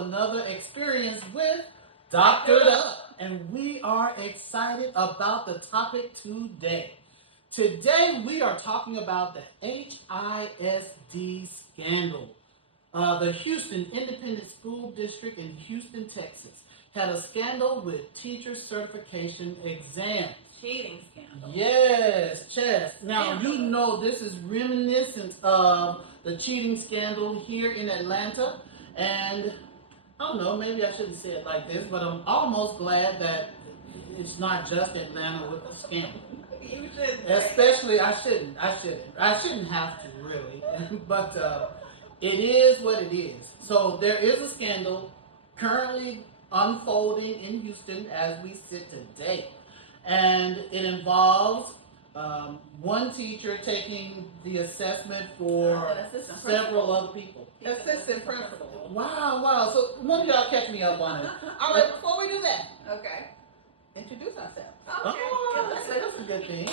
another experience with Dr. Up. And we are excited about the topic today. Today we are talking about the HISD scandal. The Houston Independent School District in Houston, Texas, had a scandal with teacher certification exams. Cheating scandal. Yes, Chess. Now, you know this is reminiscent of the cheating scandal here in Atlanta. And I don't know, maybe I shouldn't say it like this, but I'm almost glad that it's not just Atlanta with the scandal. You should. Especially, I shouldn't have to really, but it is what it is. So there is a scandal currently unfolding in Houston as we sit today. And it involves one teacher taking the assessment for several other people. Assistant principal. Wow. So one of y'all catch me up on it. All right, before we do that, Okay. introduce ourselves. Okay. Oh, that's a good thing.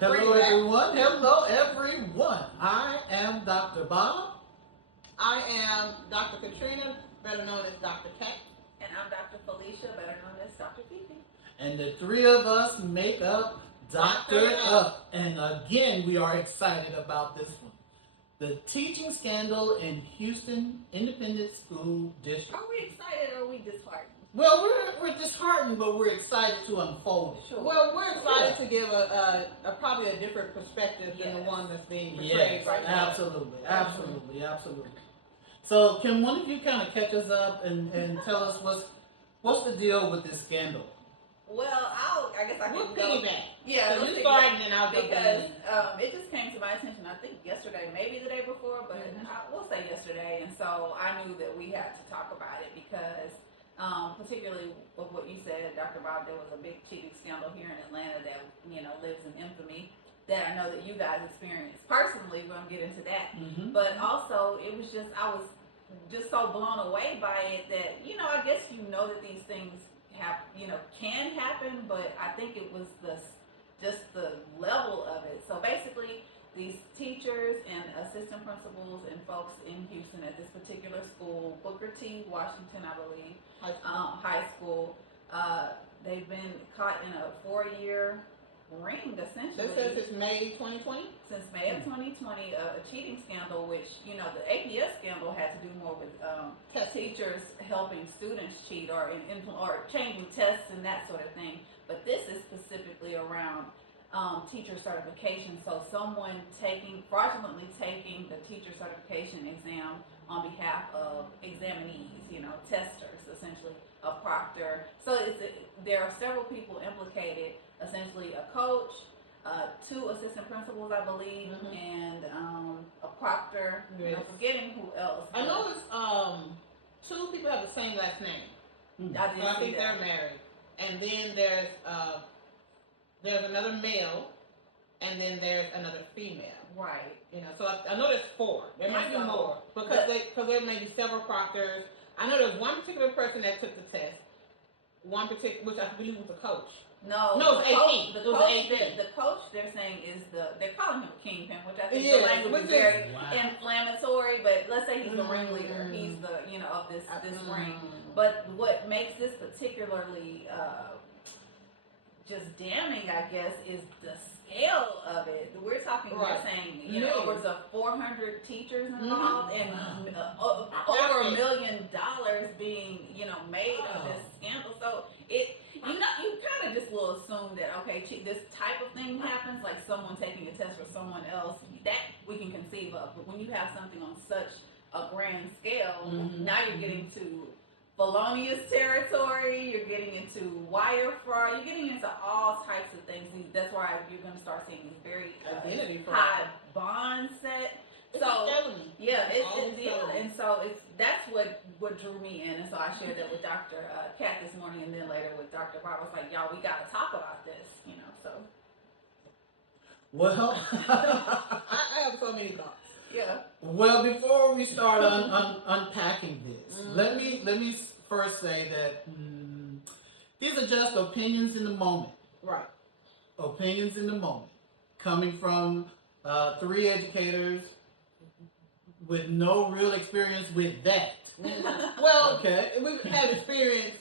Hello everyone. I am Dr. Bob. I am Dr. Katrina, better known as Dr. Kat. And I'm Dr. Felicia, better known as Dr. Fifi. And the three of us make up Dr. Up. And again, we are excited about this one. The teaching scandal in Houston Independent School District. Are we excited or are we disheartened? Well, we're disheartened, but we're excited to unfold it. Sure. Well, we're excited to give a probably a different perspective than the one that's being portrayed right now. Absolutely. So, can one of you kind of catch us up and tell us what's the deal with this scandal? Well, I guess I can We'll go. piggyback. Yeah, So you start and then I'll go. because it just came to my attention. I think yesterday, maybe the day before, but we'll say yesterday. And so I knew that we had to talk about it because, particularly with what you said, Dr. Bob, there was a big cheating scandal here in Atlanta that lives in infamy. That I know that you guys experienced personally. We're gonna get into that, but also it was just I was just so blown away by it that I guess that these things can happen, but I think it was just the level of it. So basically, these teachers and assistant principals and folks in Houston at this particular school, Booker T. Washington, I believe, high school, they've been caught in a 4-year ring, essentially. This says it's May 2020? Since May of 2020, a cheating scandal, which, the APS scandal had to do more with teachers helping students cheat or changing tests and that sort of thing. But this is specifically around teacher certification. So someone fraudulently taking the teacher certification exam on behalf of examinees, testers, essentially, a proctor. So there are several people implicated, essentially a coach, 2 assistant principals, I believe, and a proctor. Yes. I'm forgetting who else. I know it's 2 people have the same last name. I think they're married. And then there's another male, and then there's another female. Right. So I know there's 4. There might be more because there may be several proctors. I know there's one particular person that took the test. One particular, which I believe was a coach. No, it was AP. The coach they're saying is they're calling him a kingpin, which I think Yeah, the language is very Wow. inflammatory. But let's say he's the ringleader. He's the of this ring. But what makes this particularly just damning, I guess, is the scale of it. We're talking. We're saying upwards of 400 teachers involved and over $1 million being made of this scandal. So you kind of just will assume that this type of thing happens, like someone taking a test for someone else, that we can conceive of. But when you have something on such a grand scale, now you're getting to felonious territory, you're getting into wire fraud, you're getting into all types of things. That's why you're going to start seeing these very high bond set. So and so that's what drew me in, and so I shared that with Dr. Kat this morning, and then later with Dr. Bob. I was like, y'all, we got to talk about this, So. Well, I have so many thoughts. Yeah. Well, before we start unpacking this, let me first say that these are just opinions in the moment. Right. Opinions in the moment, coming from 3 educators, with no real experience with that. Well, okay, we've had experience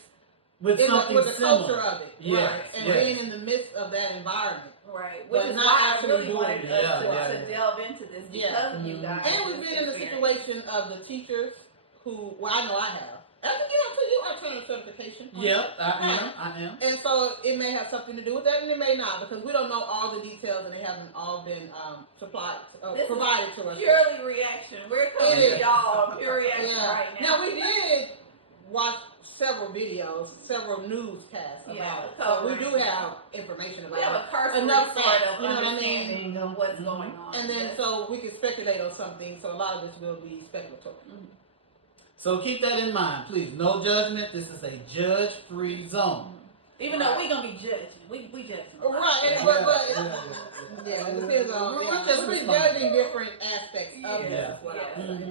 with something with the similar. culture of it, yes, right? And yes. being in the midst of that environment. Right, But which is not why I actually really doing wanted it. us Yeah, to delve into this because of you guys. And we've been in the situation of the teachers who, well, I know I have. I think you are turning certification. Yep, I am. And so it may have something to do with that, and it may not, because we don't know all the details, and they haven't all been provided to us. Purely reaction. We're coming to y'all on pure reaction right now. Now we did watch several videos, several newscasts about it. So we do have information about it. We have a cursory enough sort facts, of understanding of what's going on. And then so we can speculate on something, so a lot of this will be speculative. So keep that in mind, please. No judgment. This is a judge-free zone. Even though we're gonna be judging, we judging. Right, it depends on. We're judging different aspects of this.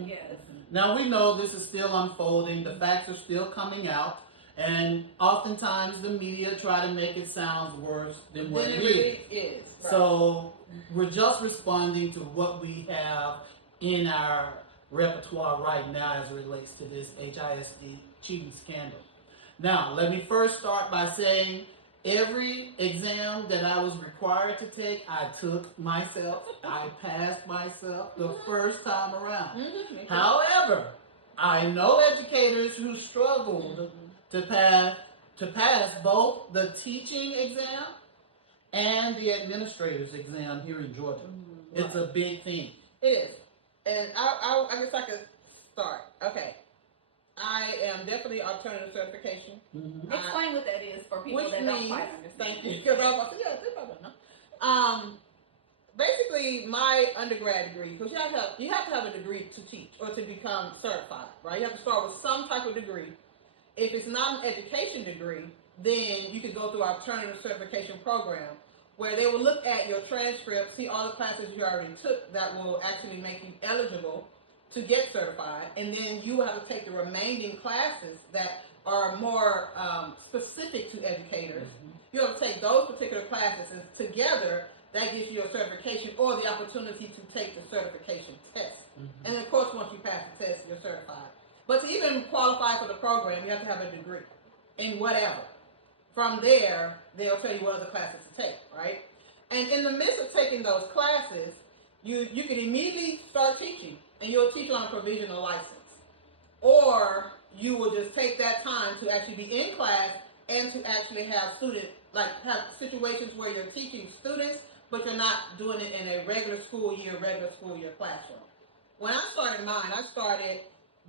Yes. Now we know this is still unfolding. The facts are still coming out, and oftentimes the media try to make it sound worse than what it really is. Right. So we're just responding to what we have in our repertoire right now as it relates to this HISD cheating scandal. Now, let me first start by saying every exam that I was required to take, I took myself. I passed myself the first time around. However, I know educators who struggled to pass both the teaching exam and the administrator's exam here in Georgia. It's a big thing. It is. And I guess I could start. Okay. I am definitely alternative certification. Explain what that is for people that don't quite understand. Thank you. Because I was like, yeah, they probably don't know. Basically, my undergrad degree, because you have to have a degree to teach or to become certified, right? You have to start with some type of degree. If it's not an education degree, then you could go through alternative certification program, where they will look at your transcript, see all the classes you already took that will actually make you eligible to get certified, and then you will have to take the remaining classes that are more specific to educators. You have to take those particular classes, and together that gives you your certification or the opportunity to take the certification test. And of course, once you pass the test, you're certified. But to even qualify for the program, you have to have a degree in whatever. From there, they'll tell you what other classes to take, right? And in the midst of taking those classes, you can immediately start teaching, and you'll teach on a provisional license. Or you will just take that time to actually be in class and to actually have have situations where you're teaching students, but you're not doing it in a regular school year classroom. When I started mine, I started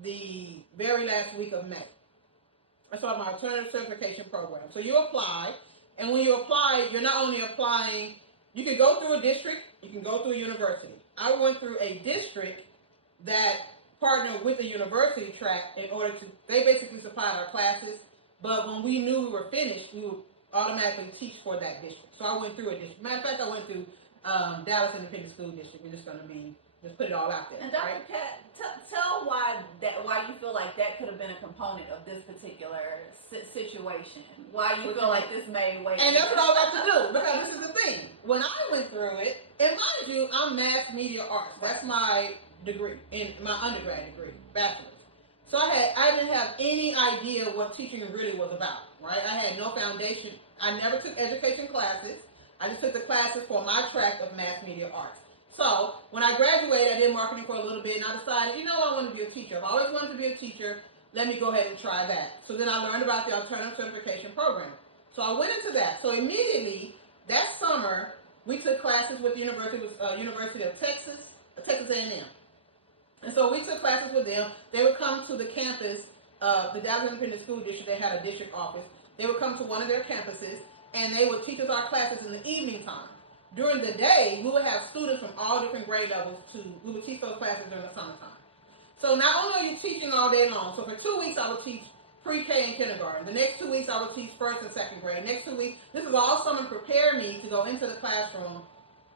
the very last week of May. I started my alternative certification program. So you apply, and when you apply, you're not only applying, you can go through a district, you can go through a university. I went through a district that partnered with the university track in order to, they basically supplied our classes, but when we knew we were finished, we would automatically teach for that district. So I went through a district. Matter of fact, I went through Dallas Independent School District. We're just going to just put it all out there. And Dr. Cat, tell why you feel like that could have been a component of this particular situation. Why you feel like this made way. And that's what I was about to do, because this is the thing. When I went through it, and mind you, I'm mass media arts. That's my degree, in my undergrad degree, bachelor's. So I didn't have any idea what teaching really was about, right? I had no foundation. I never took education classes. I just took the classes for my track of mass media arts. So when I graduated, I did marketing for a little bit, and I decided, I want to be a teacher. I've always wanted to be a teacher. Let me go ahead and try that. So then I learned about the alternative certification program. So I went into that. So immediately, that summer, we took classes with the University of Texas A&M. And so we took classes with them. They would come to the campus, the Dallas Independent School District. They had a district office. They would come to one of their campuses, and they would teach us our classes in the evening time. During the day, we would have students from all different grade levels we would teach those classes during the summertime. So not only are you teaching all day long, so for 2 weeks I would teach pre-K and kindergarten. The next 2 weeks I would teach first and second grade. Next 2 weeks, this is all summer to prepare me to go into the classroom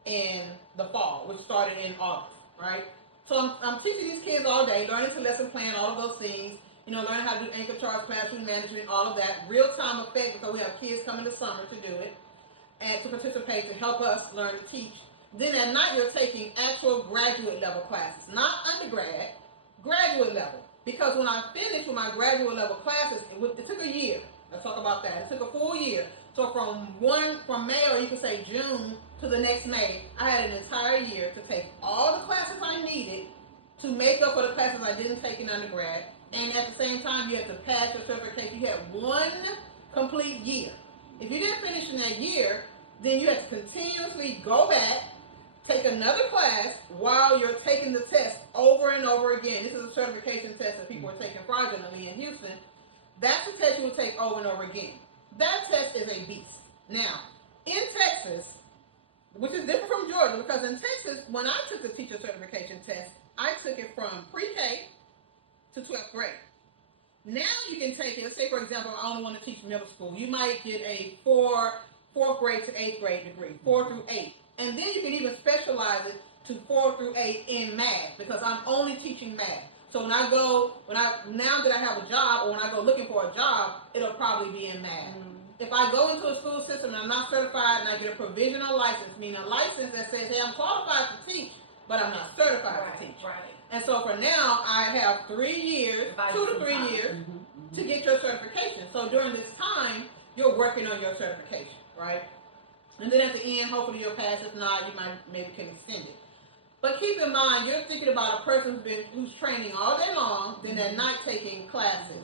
in the fall, which started in August, right? So I'm teaching these kids all day, learning to lesson plan, all of those things, learning how to do anchor charts, classroom management, all of that. Real-time effect, because we have kids coming this summer to do it, and to participate, to help us learn to teach. Then at night you're taking actual graduate level classes, not undergrad, graduate level. Because when I finished with my graduate level classes, it took a year. Let's talk about that. It took a full year. So from May, or you could say June, to the next May, I had an entire year to take all the classes I needed to make up for the classes I didn't take in undergrad. And at the same time, you had to pass your certification. You had one complete year. If you didn't finish in that year, then you had to continuously go back, take another class while you're taking the test over and over again. This is a certification test that people are taking fraudulently in Houston. That's the test you will take over and over again. That test is a beast. Now, in Texas, which is different from Georgia, because in Texas, when I took the teacher certification test, I took it from pre-K to 12th grade. Now you can take it, let's say, for example, I only want to teach middle school. You might get a fourth grade to 8th grade degree, 4 through 8. And then you can even specialize it to 4 through 8 in math, because I'm only teaching math. So now that I have a job, or when I go looking for a job, it'll probably be in math. If I go into a school system and I'm not certified and I get a provisional license, meaning a license that says, hey, I'm qualified to teach, but I'm not certified to teach. Right. And so for now, I have 3 years, 2 to 3 years, to get your certification. So during this time, you're working on your certification, right? And then at the end, hopefully you'll pass. If not, you maybe can extend it. But keep in mind, you're thinking about a person who's training all day long, then at night taking classes.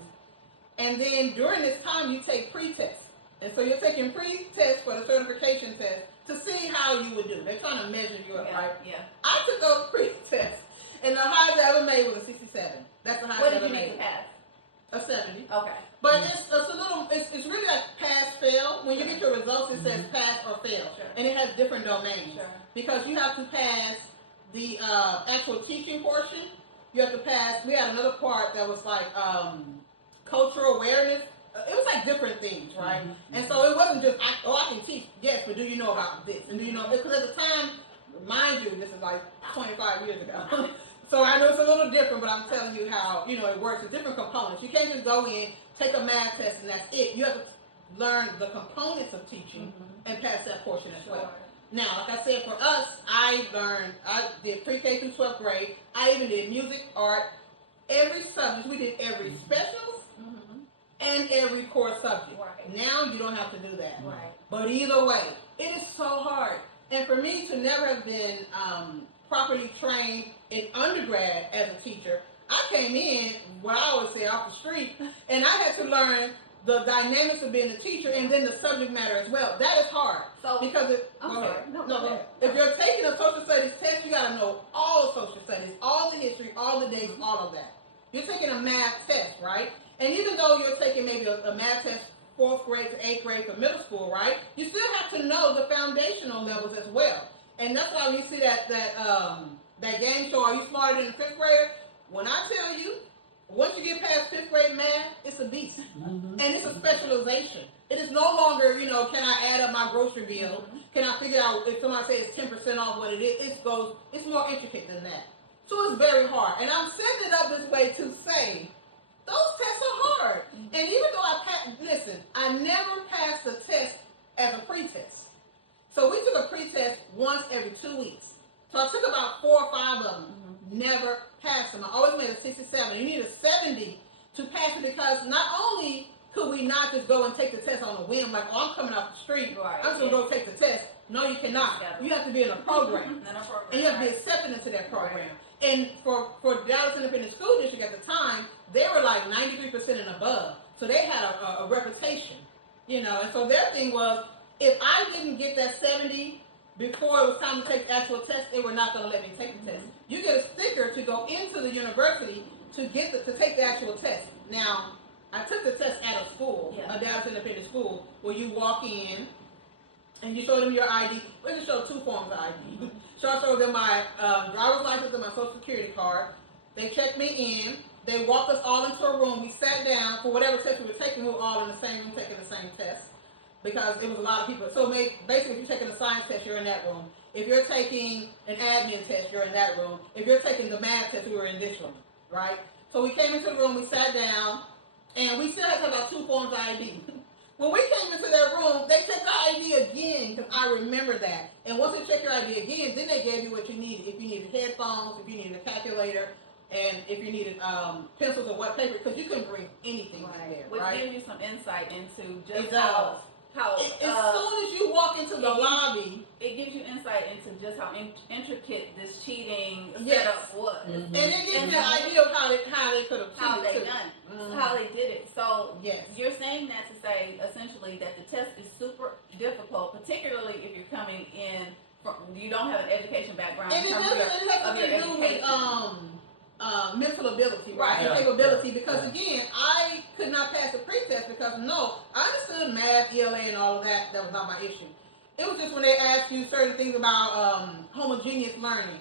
And then during this time, you take pre-tests. And so you're taking pre-tests for the certification test to see how you would do. They're trying to measure you up, right? Yeah. I took those pre-tests, and the highest I ever made was a 67. That's the highest I ever made. What did you make to pass? A 70. Okay. But it's really like pass-fail. When you get your results, it says pass or fail. Sure. And it has different domains. Sure. Because you have to pass the actual teaching portion. You have to pass, we had another part that was like cultural awareness. It was like different things, right? And so it wasn't just, I can teach, yes, but do you know about this? And do you know, because at the time, mind you, this is like 25 years ago. So I know it's a little different, but I'm telling you how, it works. It's different components. You can't just go in, take a math test, and that's it. You have to learn the components of teaching and pass that portion as well. Now, like I said, for us, I did pre-K through 12th grade. I even did music, art, every subject. We did every specials and every core subject. Right. Now you don't have to do that. Right. But either way, it is so hard. And for me to never have been properly trained in undergrad as a teacher, I came in, what I always say, off the street, and I had to learn the dynamics of being a teacher and then the subject matter as well. That is hard. So because if you're taking a social studies test, you got to know all social studies, all the history, all the dates, all of that. You're taking a math test, right? And even though you're taking maybe a math test 4th grade to 8th grade for middle school, right? You still have to know the foundational levels as well. And that's why when you see that game show, Are You Smarter Than a 5th Grader? When I tell you, once you get past 5th grade math, it's a beast. And it's a specialization. It is no longer, can I add up my grocery bill? Can I figure out if somebody says 10% off what it is? It's more intricate than that. So it's very hard. And I'm setting it up this way to say, those tests are hard. And even though I never passed a test as a pre-test. So we took a pre-test once every 2 weeks. So I took about 4 or 5 of them. Never passed them. I always made a 67. You need a 70 to pass it, because not only could we not just go and take the test on a whim, like, I'm coming off the street, I'm just going to go take the test. No, you cannot. You have to be in a program. And you have to be accepted into that program. And for Dallas Independent School District at the time, they were like 93% and above. So they had a reputation, And so their thing was, if I didn't get that 70 before it was time to take the actual test, they were not going to let me take the test. You get a sticker to go into the university to take the actual test. Now, I took the test at a school, a Dallas Independent School, where you walk in and you show them your ID. We just show 2 forms of ID. So I showed them my driver's license and my social security card. They checked me in. They walked us all into a room. We sat down for whatever test we were taking. We were all in the same room taking the same test, because it was a lot of people. So basically, if you're taking a science test, you're in that room. If you're taking an admin test, you're in that room. If you're taking the math test, we were in this room, right? So we came into the room, we sat down, and we still had to have about 2 forms of ID. when we came into that room, they checked our ID again, because I remember that. And once they checked your ID again, then they gave you what you needed. If you needed headphones, if you needed a calculator, and if you needed pencils or what paper, because you couldn't bring anything in there, which right? gives you some insight into just how as soon as you walk into the lobby, it gives you insight into just how intricate this cheating setup was, and it gives you an idea of how they could have how they done it, how they did it. So yes, you're saying that to say essentially that the test is super difficult, particularly if you're coming in from you don't have an education background. And it has to do with mental ability, right? And capability, because again, I could not pass the pre-test because I understood math, ELA, and all of that. That was not my issue. It was just when they asked you certain things about homogeneous learning.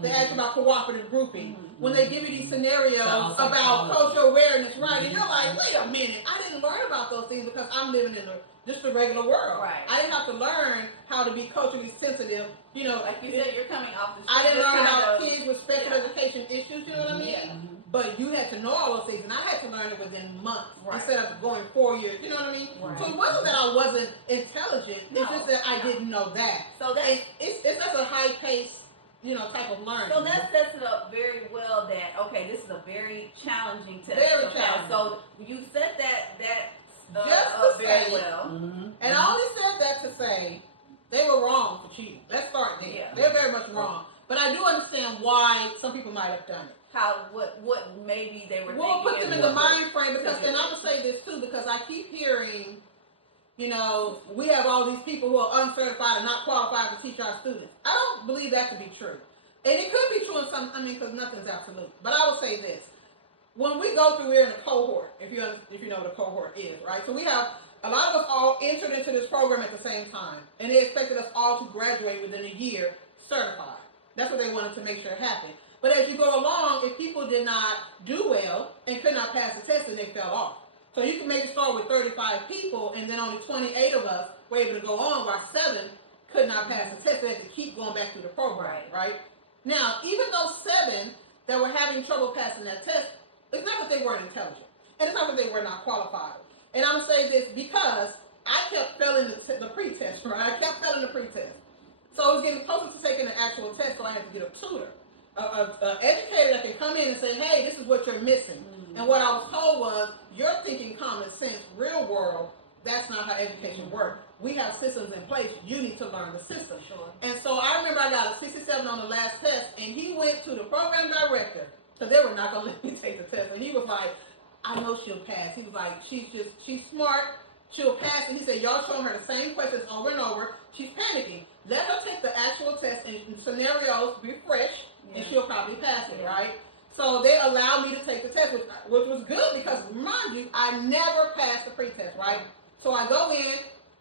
They asked about cooperative grouping. When they give you these scenarios about cultural awareness, right? And you're like, wait a minute, I didn't learn about those things because I'm living in just the regular world. Right. I didn't have to learn how to be culturally sensitive. Like you said, you're coming off the street. I didn't learn about kids with special education issues, you know what I mean? Yeah. But you had to know all those things, and I had to learn it within months instead of going 4 years, you know what I mean? Right. So it wasn't that I wasn't intelligent, it's just that I didn't know that. So it's a high pace, type of learning. So that sets it up very well that, okay, this is a very challenging test. Very challenging. So you set that just very well. And I only said that to say they were wrong for cheating. Let's start there. Yeah. They're very much wrong. But I do understand why some people might have done it. What maybe they were We'll thinking. put them in the mind frame because, and I'm going to say this too, because I keep hearing, we have all these people who are uncertified and not qualified to teach our students. I don't believe that to be true. And it could be true in some, because nothing's absolute. But I will say this. When we go through, we're in a cohort, if you know what a cohort is, right? So we have a lot of us all entered into this program at the same time, and they expected us all to graduate within a year certified. That's what they wanted to make sure happened. But as you go along, if people did not do well and could not pass the test, then they fell off. So you can maybe start with 35 people, and then only 28 of us were able to go on, while 7 could not pass the test. They had to keep going back through the program, right? Now, even those 7 that were having trouble passing that test, it's not that they weren't intelligent, and it's not that they were not qualified. And I'm saying this because I kept failing the pre-test, right? I kept failing the pre-test. So I was getting closer to taking the actual test, so I had to get a tutor, an educator that can come in and say, hey, this is what you're missing. And what I was told was, you're thinking common sense, real world, that's not how education works. We have systems in place. You need to learn the system. Sure. And so I remember I got a 67 on the last test, and he went to the program director, because they were not going to let me take the test. And he was like, I know she'll pass. He was like, she's smart. She'll pass. And he said, y'all showing her the same questions over and over. She's panicking. Let her take the actual test and scenarios, be fresh, and she'll probably pass it, right? So they allowed me to take the test, which was good because, mind you, I never passed the pre-test, right? So I go in,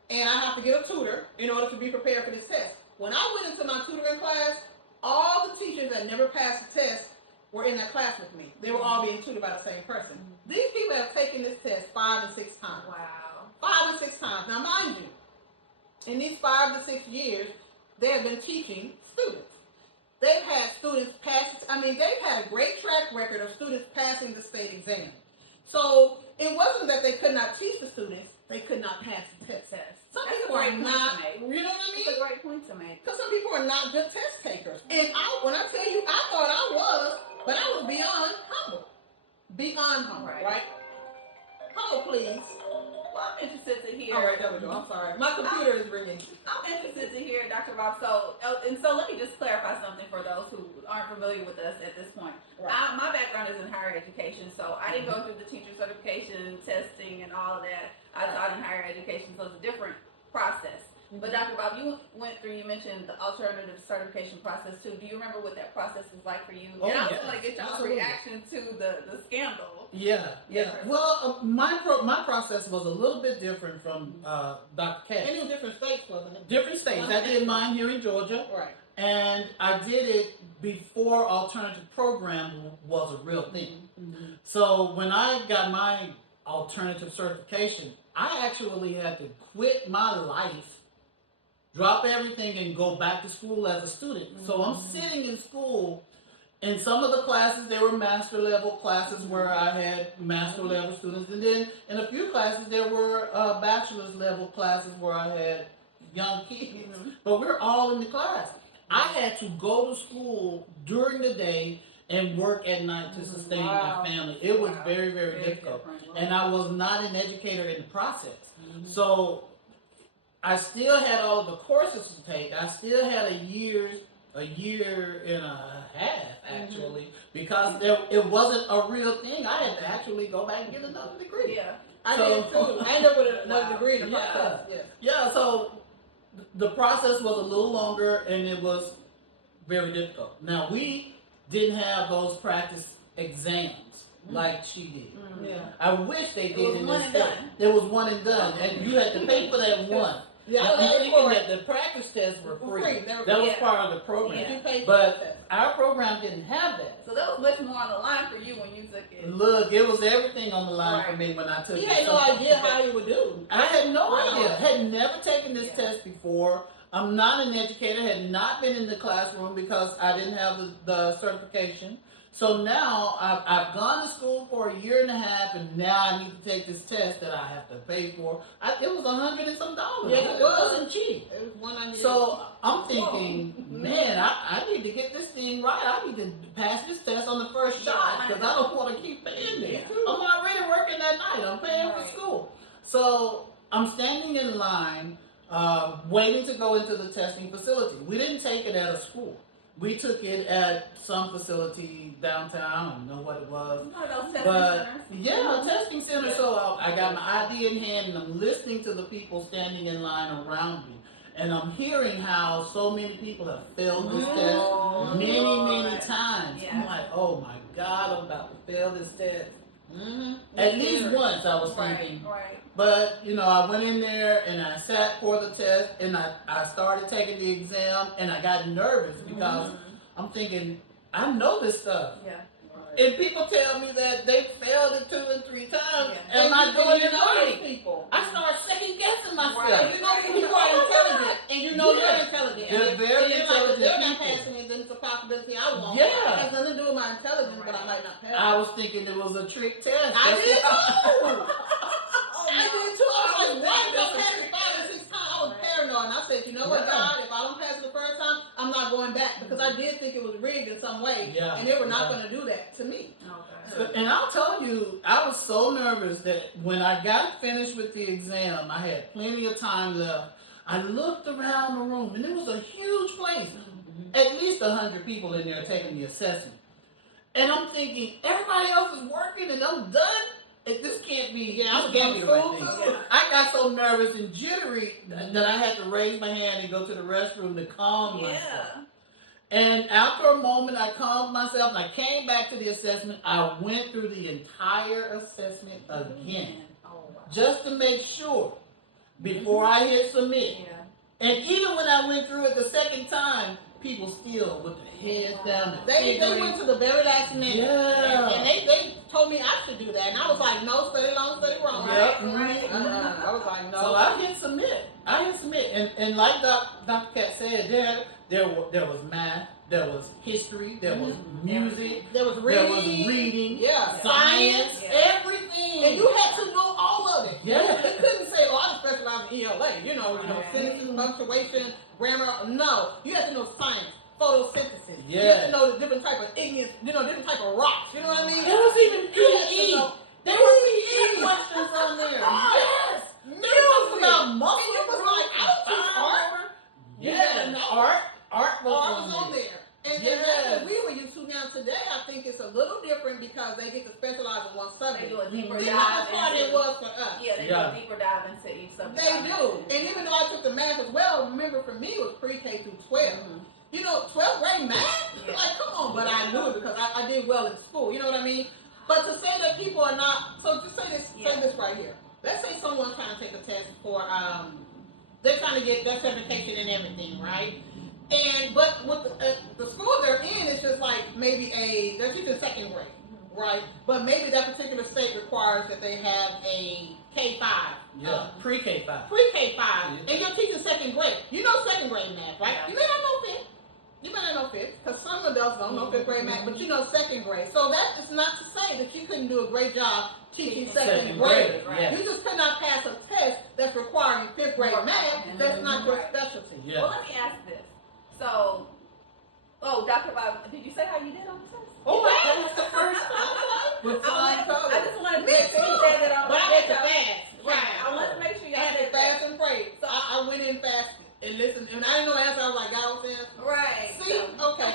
and I have to get a tutor in order to be prepared for this test. When I went into my tutoring class, all the teachers that never passed the test were in that class with me. They were all being tutored by the same person. These people have taken this test 5 and 6 times. Wow. 5 and 6 times. Now, mind you, in these 5 to 6 years, they have been teaching students. They've had students pass, they've had a great track record of students passing the state exam. So it wasn't that they could not teach the students, they could not pass the test. Some people are not, you know what I mean? That's a great point to make. Because some people are not good test takers. And when I tell you, I thought I was, but I was beyond humble. Beyond humble, right? Hold, please. Well, I'm interested to hear. All right, there we go. I'm sorry. My computer is ringing. I'm interested to hear, Dr. Rob. So let me just clarify something for those who aren't familiar with us at this point. Right. My background is in higher education, so I didn't go through the teacher certification, testing, and all of that. I taught in higher education, so it's a different process. But Dr. Bob, you mentioned the alternative certification process too. Do you remember what that process was like for you? Oh, and I yes. want to get y'all's reaction to the scandal. Yeah. Well, my process was a little bit different from Dr. Katz. And in different states, wasn't it? Different states. I did mine here in Georgia. Right. And I did it before alternative program was a real thing. Mm-hmm. So when I got my alternative certification, I actually had to quit my life, drop everything, and go back to school as a student. So I'm sitting in school, In some of the classes, there were master level classes where I had master level students, and then in a few classes there were bachelor's level classes where I had young kids. But we're all in the class. I had to go to school during the day and work at night to sustain my family. It was very, very difficult, and I was not an educator in the process. So I still had all of the courses to take. I still had a year and a half actually, because it wasn't a real thing. I had to actually go back and get another degree. Yeah, I did too. I ended up with another degree in the process. Yeah, so the process was a little longer and it was very difficult. Now, we didn't have those practice exams like she did. I wish they did. It was one and done. There was one and done, and you had to pay for that one. I'm thinking that the practice tests were free. That was part of the program. But our program didn't have that. So that was much more on the line for you when you took it. Look, it was everything on the line for me when I took it. You had no idea how you would do. I had no idea. Had never taken this test before. I'm not an educator. Had not been in the classroom because I didn't have the certification. So now I've gone to school for a year and a half, and now I need to take this test that I have to pay for. It was $100 and some. Yeah, it wasn't cheap. It was $190. So I'm thinking, man, I need to get this thing right. I need to pass this test on the first shot because I don't want to keep paying this. I'm already working that night. I'm paying for school. So I'm standing in line, waiting to go into the testing facility. We didn't take it at a school. We took it at some facility downtown. I don't know what it was. A testing center. So I got my ID in hand and I'm listening to the people standing in line around me. And I'm hearing how so many people have failed this test many times. I'm like, oh my God, I'm about to fail this test. At least once I was thinking. But, I went in there and I sat for the test and I started taking the exam and I got nervous because I'm thinking, I know this stuff. And people tell me that they failed it 2 and 3 times. Am I doing it right? I start second guessing myself. People are intelligent, and they're intelligent. They're very intelligent. They're not passing it, then it's a possibility I won't. Yeah. It has nothing to do with my intelligence, but I might not pass. I was thinking it was a trick test. I did too. I did too. I was like, why did I pass it 5 or 6 times? I was paranoid, and I said, you know what, God, if I don't pass it the first time, I'm not going back because I did think it was rigged in some way, and they were not going to do that to me. And I'll tell you, I was so nervous that when I got finished with the exam, I had plenty of time left. I looked around the room, and it was a huge place. At least 100 people in there taking the assessment. And I'm thinking, everybody else is working, and I'm done? This can't be. I was getting fooled too. I got so nervous and jittery that I had to raise my hand and go to the restroom to calm myself. And after a moment, I calmed myself and I came back to the assessment. I went through the entire assessment again, just to make sure before I hit submit. And even when I went through it the second time, people still with their heads down. They went to the very last minute. And they told me I should do that. And I was like, no, study long, study wrong. I was like, no. So I hit submit. And like Dr. Kat said, there was math, there was history, there was music, there was reading, science, everything. And you had to know all of it. Yeah. You couldn't say, I specialize in ELA, sentences, punctuation, grammar. No. You had to know science, photosynthesis. You had to know the different type of igneous, different type of rocks. You know what I mean? There was even PE. There were PE questions on there. Yes. It was about muscle. And it was like, I don't teach art. Art was on there. And that's what we were used to. Now today, I think it's a little different because they get to specialize in one subject. They do a deeper See dive. how hard it was for us. They do a deeper dive into each subject. They do. And even though I took the math as well, remember for me it was pre-K through 12. 12th grade math? Like, come on. But I knew it because I did well in school. You know what I mean? But to say that people are not, so just say this right here. Let's say someone's trying to take a test for, they're trying to get their certification and everything, right? But with the school they're in, it's just like maybe they're teaching second grade, right? But maybe that particular state requires that they have a K-5. Pre-K-5. Pre-K-5. And you're teaching second grade. You know second grade math, right? You may not know fifth. You might not know fifth, because some adults don't know fifth grade math, but you know second grade. So that is not to say that you couldn't do a great job teaching second grade. Right. You just could not pass a test that's requiring fifth grade math. That's not your specialty. Yeah. Well, let me ask this. So, Dr. Bob, did you say how you did on the test? Oh, that was the first time. I just wanted to make sure you said that on But I had to fast. Right. I wanted to make sure you I had to said fast that. and pray. So I went in fasting and listened. And I didn't know the answer. I was like, God was saying. Right. See? Okay.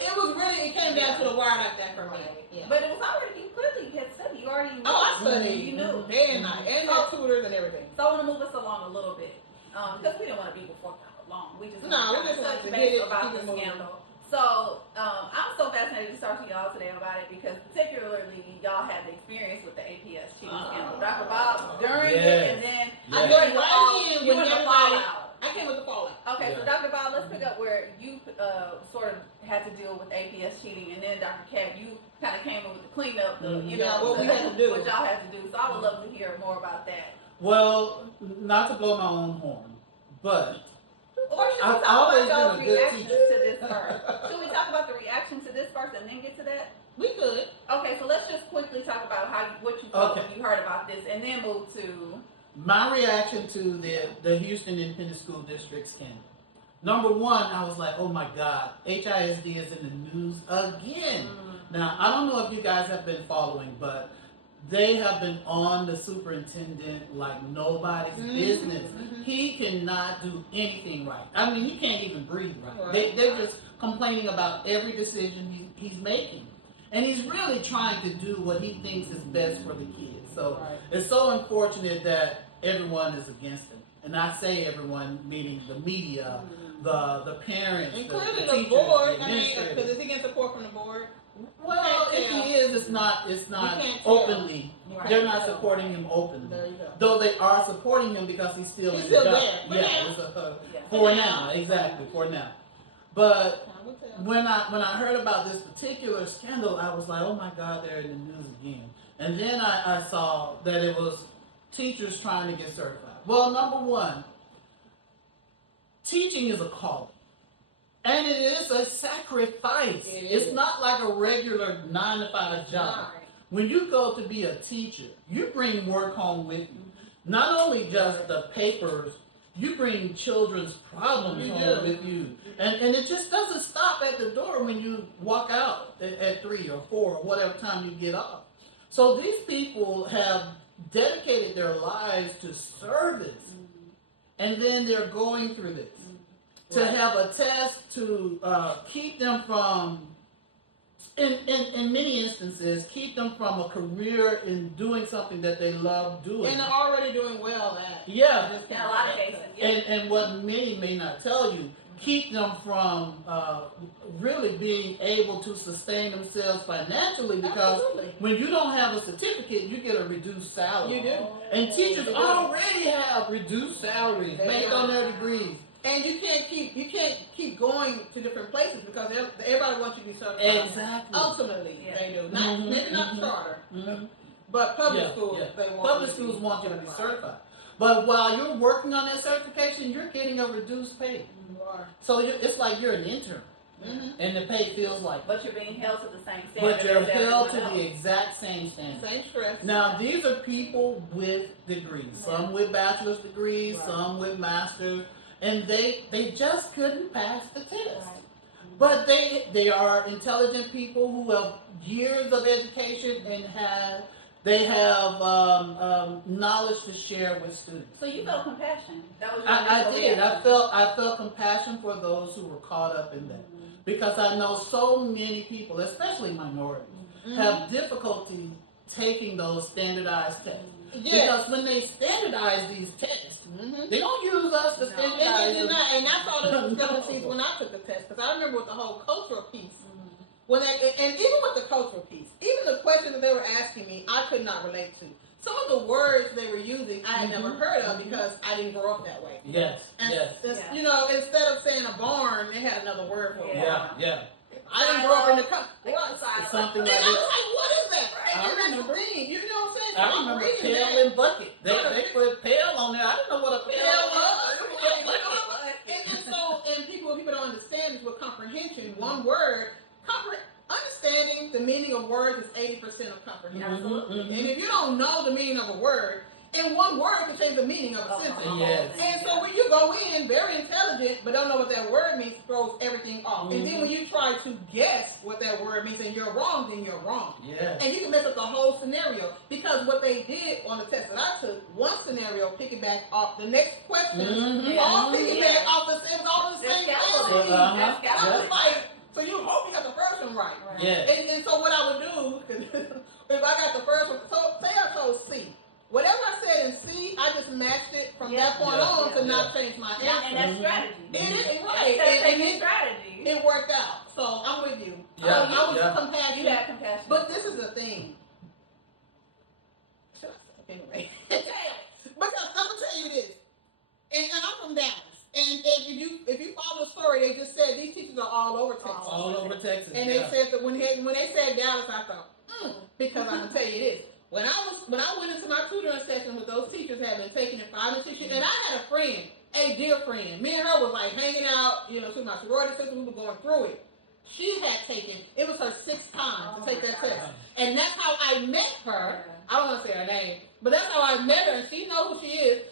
It came down to the wire like that for me. Yeah. But it was already, you clearly had studied. You already knew. I studied. You knew. Day and night. And my tutors and everything. So I want to move us along a little bit. Because we didn't want to be before long. We just want to touch get base it about the scandal. So I'm so fascinated to talk to y'all today about it because particularly y'all had the experience with the APS cheating scandal. Dr. Bob during it, and then I you were the fallout. I came with the fallout. Okay, so Dr. Bob, let's pick up where you sort of had to deal with APS cheating, and then Dr. Cat, you kind of came in with the cleanup, what we had to do, what y'all had to do. So I would love to hear more about that. Well, not to blow my own horn, but or should we talk about y'all's reaction to this first? Should we talk about the reaction to this first and then get to that? We could. Okay, so let's just quickly talk about what you thought when you heard about this, and then move to my reaction to the Houston Independent School District scandal. Number one, I was like, oh my God, HISD is in the news again. Now, I don't know if you guys have been following, but they have been on the superintendent like nobody's business. He cannot do anything right. I mean, he can't even breathe right. They're just complaining about every decision he's making. And he's really trying to do what he thinks is best for the kids. So it's so unfortunate that everyone is against him. And I say everyone, meaning the media, the parents, including the the teachers, board. the I mean, administrators. because is he getting support from the board? Well, if he is, it's not openly. Right. They're not supporting him openly. There you go. Though they are supporting him because he's still in the job. There. For now, exactly, for now. But when I heard about this particular scandal, I was like, oh my God, they're in the news again. And then I saw that it was teachers trying to get certified. Well, number one, teaching is a calling. And it is a sacrifice. It's not like a regular 9-to-5 job. Right. When you go to be a teacher, you bring work home with you. Not only just the papers, you bring children's problems home with you. And it just doesn't stop at the door when you walk out at 3 or 4 or whatever time you get off. So these people have dedicated their lives to service. And then they're going through this. To have a test to keep them from, in many instances, keep them from a career in doing something that they love doing. And they're already doing well at. Yeah. in a lot of cases. And what many may not tell you, keep them from really being able to sustain themselves financially because when you don't have a certificate, you get a reduced salary. You do. And teachers already have reduced salaries based on their degrees. And you can't keep going to different places because everybody wants you to be certified. Exactly. Ultimately, they do. Maybe not charter, but public schools. They want public schools want you to be certified. But while you're working on that certification, you're getting a reduced pay. You are. So it's like you're an intern, and the pay feels like. But you're being held to the same standard. But you're held to the exact same standard. Same stress. Now, these are people with degrees. Some with bachelor's degrees, some with master's. And they just couldn't pass the test. But they are intelligent people who have years of education and have knowledge to share with students. So you felt compassion. That was I did. I felt compassion for those who were caught up in that. Because I know so many people, especially minorities, have difficulty taking those standardized tests. Because when they standardize these tests, they don't use us to standardize them. And that's all the discrepancies when I took the test. Because I remember with the whole cultural piece, and even with the cultural piece, even the questions that they were asking me, I could not relate to. Some of the words they were using, I had never heard of because I didn't grow up that way. Yes, You know, instead of saying a barn, they had another word for it. Yeah. I didn't grow up in the country. Something like I was that. like, what is that? I remember. You know what I'm saying? I remember pail and bucket. They put pail on there. I didn't know what a pail was. And people don't understand is with comprehension. one word, understanding the meaning of words is 80% of comprehension. Absolutely. And if you don't know the meaning of a word, and one word can change the meaning of a sentence. Yes. And so when you go in very intelligent but don't know what that word means, throws everything off. And then when you try to guess what that word means and you're wrong, then you're wrong. Yes. And you can mess up the whole scenario. Because what they did on the test that I took, one scenario piggyback off the next question, all piggyback off the same, all the same thing. And I was like, so you hope you got the first one right. Yes. And so what I would do, if I got the first one, so say I chose C. Whatever I said in C, I just matched it from that point on to not change my answer. And that's strategy. Right. That's strategy. It worked out. So I'm with you. Yeah. I was compassionate. You had compassion. But this is the thing. Anyway. Because I'm gonna tell you this. And I'm from Dallas. And if you follow the story, they just said these teachers are all over Texas. All over Texas. And they said that when they said Dallas, I thought, because I'm gonna tell you this. When I went into my tutoring session with those teachers having taken it 5 and 6 years, and I had a friend, a dear friend. Me and her was like hanging out, she was my sorority sister, we were going through it. She had taken, it was her 6th time to take that test. And that's how I met her. I don't want to say her name, but that's how I met her, and she knows who she is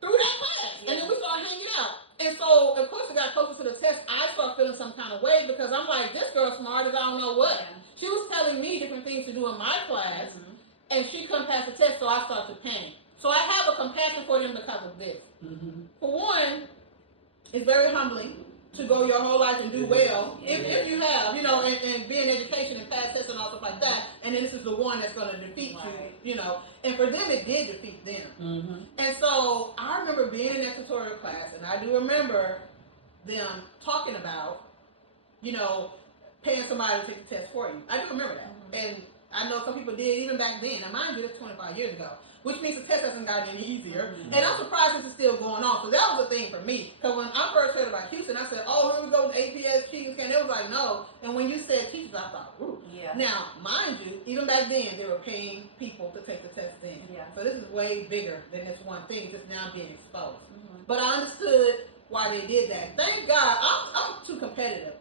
through that class. And then we started hanging out. And so, of course, it got closer to the test. I started feeling some kind of way because I'm like, this girl's smart as I don't know what. She was telling me different things to do in my class. And she couldn't pass the test, so I started to panic. So I have a compassion for them because of this. For one, it's very humbling to go your whole life and do well, if you have, and be in education and pass tests and all stuff like that, and then this is the one that's going to defeat you, And for them, it did defeat them. And so I remember being in that tutorial class, and I do remember them talking about, paying somebody to take the test for you. I do remember that. And I know some people did even back then. Now, mind you, that's 25 years ago, which means the test hasn't gotten any easier. And I'm surprised this is still going on. So that was a thing for me. Because when I first heard about Houston, I said, oh, here we go with APS cheating scandal. It was like, no. And when you said teachers, I thought, ooh. Yeah. Now, mind you, even back then, they were paying people to take the test then. Yeah. So this is way bigger than this one thing, just now being exposed. But I understood why they did that. Thank God. I'm too competitive.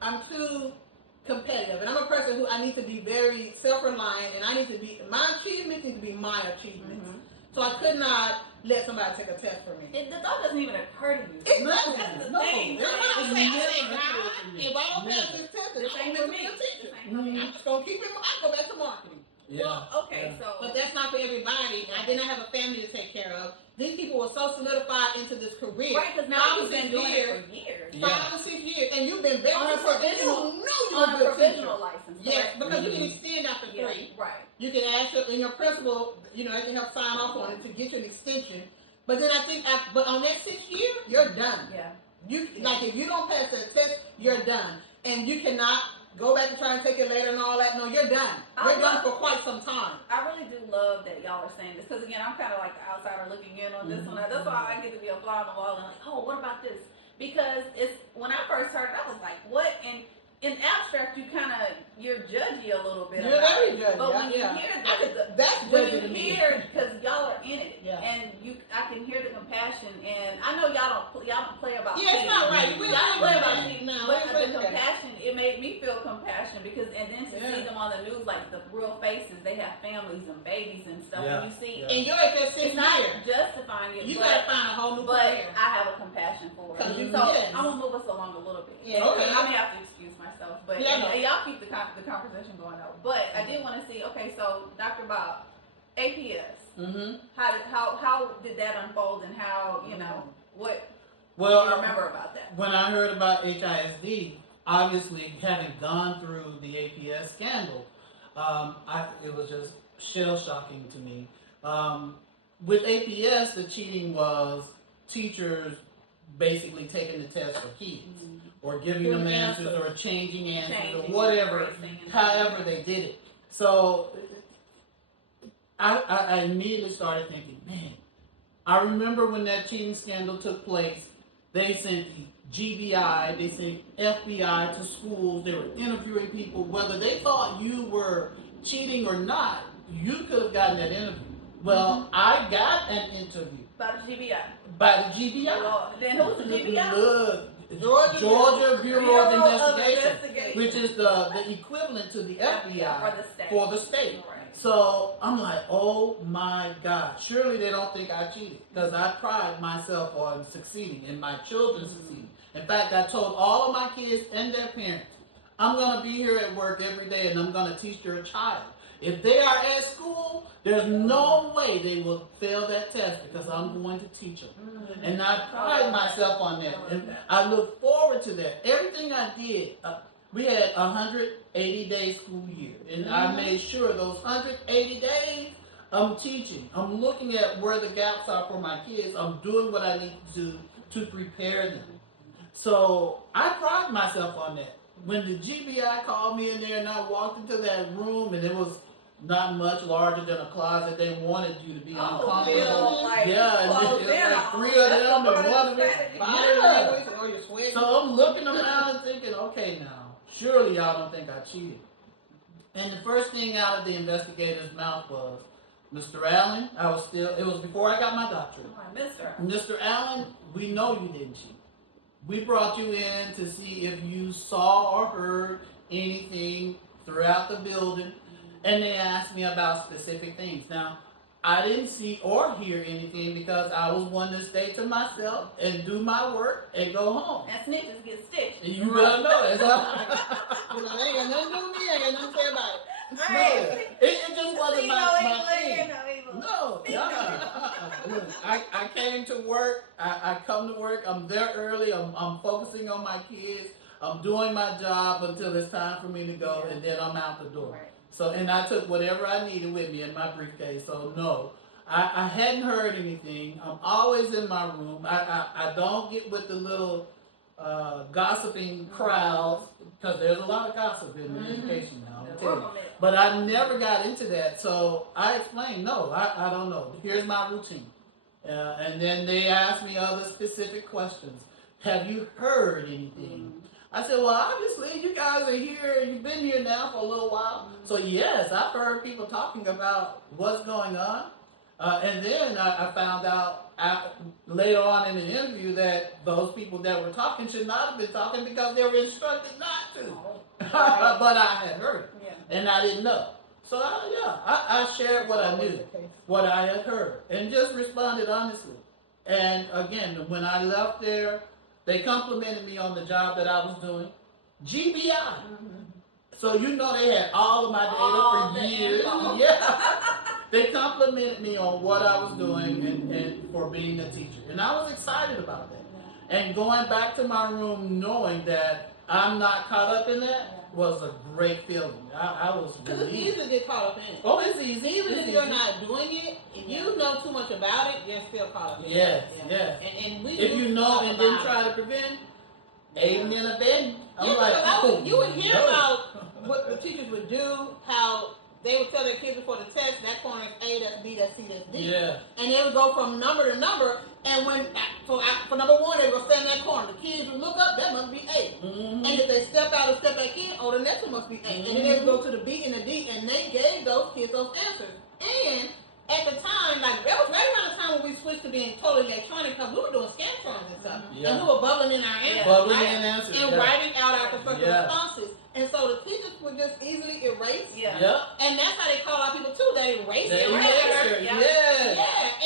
And I'm a person who I need to be very self-reliant, and I need to be, my achievements need to be my achievements. So I could not let somebody take a test for me. The thought doesn't even occur to you. That's the thing. If I don't pass this test, then I ain't meant to be a teacher. I'm just going to keep it, I go back to marketing. Yeah. Well, okay, so. But that's not for everybody. I did not have a family to take care of. These people were so solidified into this career. Right, because now you've been doing it for years. 5 to 6 years. And you've been very on a provisional license. Yes, because you can extend after 3. Right. You can ask your principal, they can help sign off on it to get you an extension. But then I think, but on that 6th year, you're done. Yeah. Like if you don't pass that test, you're done. And you cannot go back and try and take it later and all that. No, you're done. You're done for quite some time. I really do love that y'all are saying this because, again, I'm kind of like the outsider looking in on this one. That's why I get to be a fly on the wall and like, oh, what about this? Because when I first heard it, I was like, what? And in abstract, you're judgy a little bit. You're very judgy. But when you hear because y'all are in it, and I can hear the compassion, and I know y'all don't play about. Yeah, it's not right. We don't play about cheating. But the compassion, it made me feel compassion because, and then to see them on the news, like the real faces, they have families and babies and stuff. Yeah. And you see, and you're at that 6th it's not year. justifying it. You gotta find a whole new career. But I have a compassion for it. So I'm gonna move us along a little bit. Yeah, okay. I may have to excuse myself, but y'all keep the conversation going though. But I did want to see. Okay, so Dr. Bob, APS. How did that unfold, and how what do you remember about that? When I heard about HISD, obviously having gone through the APS scandal, it was just shell shocking to me. With APS, the cheating was teachers basically taking the test for kids. Or giving them answers, or changing answers, or whatever, however they did it. So I immediately started thinking, man, I remember when that cheating scandal took place, they sent the GBI, they sent FBI to schools, they were interviewing people, whether they thought you were cheating or not, you could have gotten that interview. Well, I got an interview. By the GBI. By the GBI. Then who's the GBI? Look. Georgia Bureau of Investigation, which is the equivalent to the FBI for the state. Right. So I'm like, oh my God, surely they don't think I cheated, because I pride myself on succeeding and my children succeeding. In fact, I told all of my kids and their parents, I'm going to be here at work every day and I'm going to teach your child. If they are at school, there's no way they will fail that test, because I'm going to teach them. And I pride myself on that. And I look forward to that. Everything I did, we had 180-day school year. And I made sure those 180 days, I'm teaching. I'm looking at where the gaps are for my kids. I'm doing what I need to do to prepare them. So I pride myself on that. When the GBI called me in there and I walked into that room and it was not much larger than a closet, they wanted you to be uncomfortable. Like, yeah, and like 3 of them or 1 of them. Yeah. So I'm looking around and thinking, okay, now, surely y'all don't think I cheated. And the first thing out of the investigator's mouth was, Mr. Allen, it was before I got my doctorate. Mr. Allen, we know you didn't cheat. We brought you in to see if you saw or heard anything throughout the building, and they asked me about specific things. Now, I didn't see or hear anything because I was one to stay to myself and do my work and go home. And snitches get stitched. And you better know it. They ain't got nothing to do with me. I ain't got nothing to say about it. No, it just wasn't my thing. No, I came to work. I come to work. I'm there early. I'm focusing on my kids. I'm doing my job until it's time for me to go, and then I'm out the door. Right. So, and I took whatever I needed with me in my briefcase. So, no, I hadn't heard anything. I'm always in my room. I don't get with the little gossiping crowds, because there's a lot of gossip in education now. But I never got into that. So I explained, no, I don't know. Here's my routine. And then they asked me other specific questions. Have you heard anything? I said, well, obviously, you guys are here. You've been here now for a little while. So, yes, I've heard people talking about what's going on. And then I found out later on in the interview that those people that were talking should not have been talking because they were instructed not to. But I had heard it, and I didn't know. So, I shared what I knew, what I had heard, and just responded honestly. And, again, when I left there, they complimented me on the job that I was doing. GBI. So you know they had all of my data for years. Yeah. They complimented me on what I was doing and for being a teacher. And I was excited about that. And going back to my room knowing that I'm not caught up in that was a great feeling. I was relieved. Because it's easy to get caught up in it. Oh, it's easy. Even if you're not doing it, if you know too much about it, you're still caught up in it. Yes. And if you know and didn't try to prevent, amen, abandon. You would hear about what the teachers would do, how they would tell their kids before the test, that corner is A, that's B, that's C, that's D. Yeah. And they would go from number to number, and for number 1, they would stand in that corner. The kids would look up, that must be A. And if they step out and step back in, the next one must be A. And then they would go to the B and the D, and they gave those kids those answers. And at the time, that was right around the time when we switched to being totally electronic, because we were doing Scantrons and stuff. Yeah. And we were bubbling in our answers. And writing out our constructive responses. And so the teachers would just easily erase. And that's how they call out people too. They erase it. Yeah.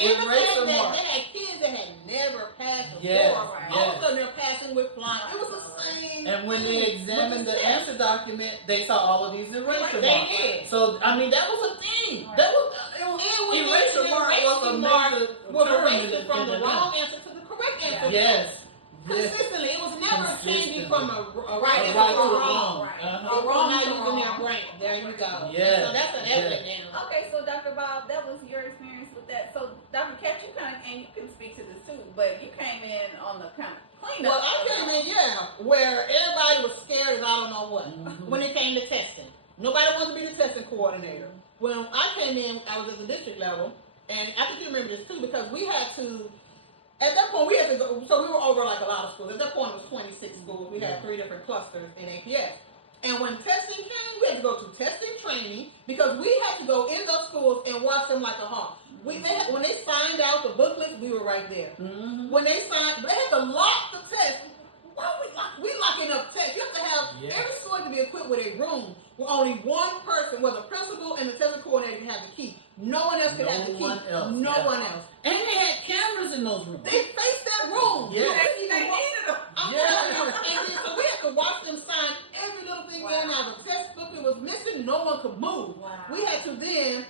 And the fact that they had kids that had never passed before. All of a sudden they're passing with flying. It was the same. And when they examined the answer document, they saw all of these eraser marks. They did. So, I mean, that was a thing. Right. That was eraser mark was a major erased from the wrong answer to the correct answer. Yes. Consistently, it was never changing from a right to a wrong. A wrong not using their brain. There you go. Yeah. So that's what that went down. Okay, so Dr. Bob, that was your experience with that. So Dr. Kat, you and you can speak to this too, but you came in on the kind of cleanup. Well, I came in, where everybody was scared as I don't know what when it came to testing. Nobody wanted to be the testing coordinator. When I came in, I was at the district level, and I think you remember this too, because we had to. At that point, we had to go, so we were over like a lot of schools. At that point, it was 26 schools. We had 3 different clusters in APS. And when testing came, we had to go to testing training because we had to go in those schools and watch them like a hawk. When they signed out the booklets, we were right there. When they had to lock the test. Why every school had to be equipped with a room where only one person, well, the principal and the testing coordinator, can have the key. No one else could have the key. No one else. And they had cameras in those rooms. They faced that room. Yeah. They needed them. And then, so we had to watch them sign every little thing in. Now, the textbook that was missing, no one could move. Wow. We had to then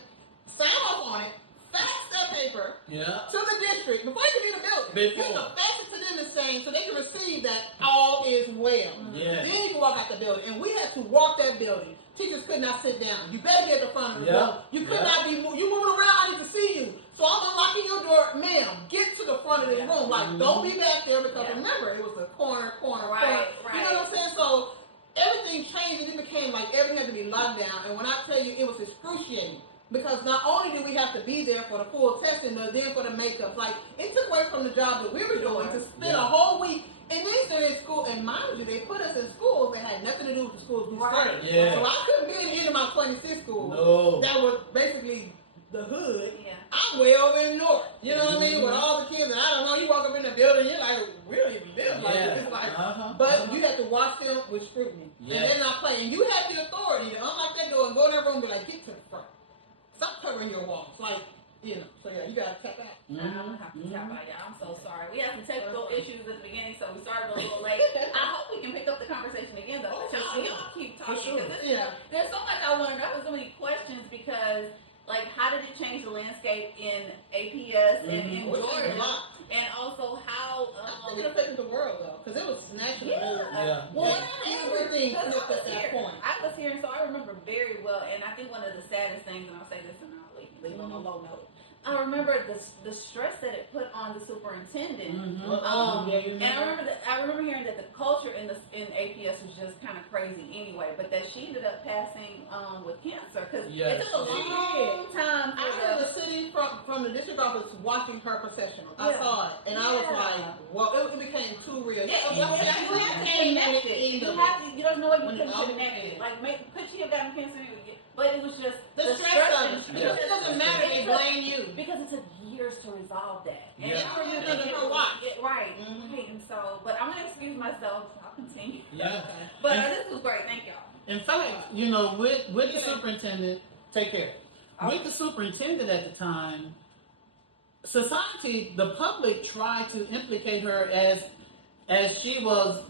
sign off on it, fax that paper to the district before you could leave the building. We had to fax it to them and saying so they can receive that all is well. Yes. Then you can walk out the building. And we had to walk that building. Teachers could not sit down. You better be at the front of the building. You could not be you moving around. I need to see you. So I'm unlocking your door, ma'am. Get to the front of this room. Like, don't be back there because remember, it was the corner. Right. You know what I'm saying? So everything changed and it became like everything had to be locked down. And when I tell you, it was excruciating. Because not only did we have to be there for the full testing, but then for the makeup. Like, it took away from the job that we were doing to spend a whole week. And then they're in school, and mind you, they put us in schools that had nothing to do with the schools we started. Yeah. So I couldn't be in any of my 26 schools that were basically the hood. I'm way over in the north. You know what I mean? With all the kids, and I don't know, you walk up in the building, you're like, we don't even live like this. It's like, but you have to watch them with scrutiny. And they're not playing. You have the authority to unlock that door and go in that room and be like, get to the front. Stop covering your walls. Like, you know, so yeah, you gotta tap out. I'm gonna have to tap out, y'all. I'm so sorry. We had some technical issues at the beginning, so we started a little late. I hope we can pick up the conversation again, though. Y'all keep talking. There's so much I want to know. There's so many questions because, like, how did it change the landscape in APS and in Georgia? And also how I think it affected the world though, because it was national. Well, everything flipped at that point. I was here, and so I remember very well. And I think one of the saddest things, and I'll say this, and I'll leave on a low note. I remember the stress that it put on the superintendent. And I remember hearing that the culture in APS was just kind of crazy anyway, but that she ended up passing with cancer because it took a long time. I remember sitting from the district office watching her processional. I saw it, and I was like, well, it became too real. You have to connect it. You don't know what you couldn't connect it. Like, could she have gotten cancer? But it was just the stress of it. It doesn't matter. They blame you because it took years to resolve that. And right. And so, but I'm gonna excuse myself. I'll continue. But this was great. Thank y'all. In fact, you know, with the superintendent, take care. With the superintendent at the time, society, the public tried to implicate her as she was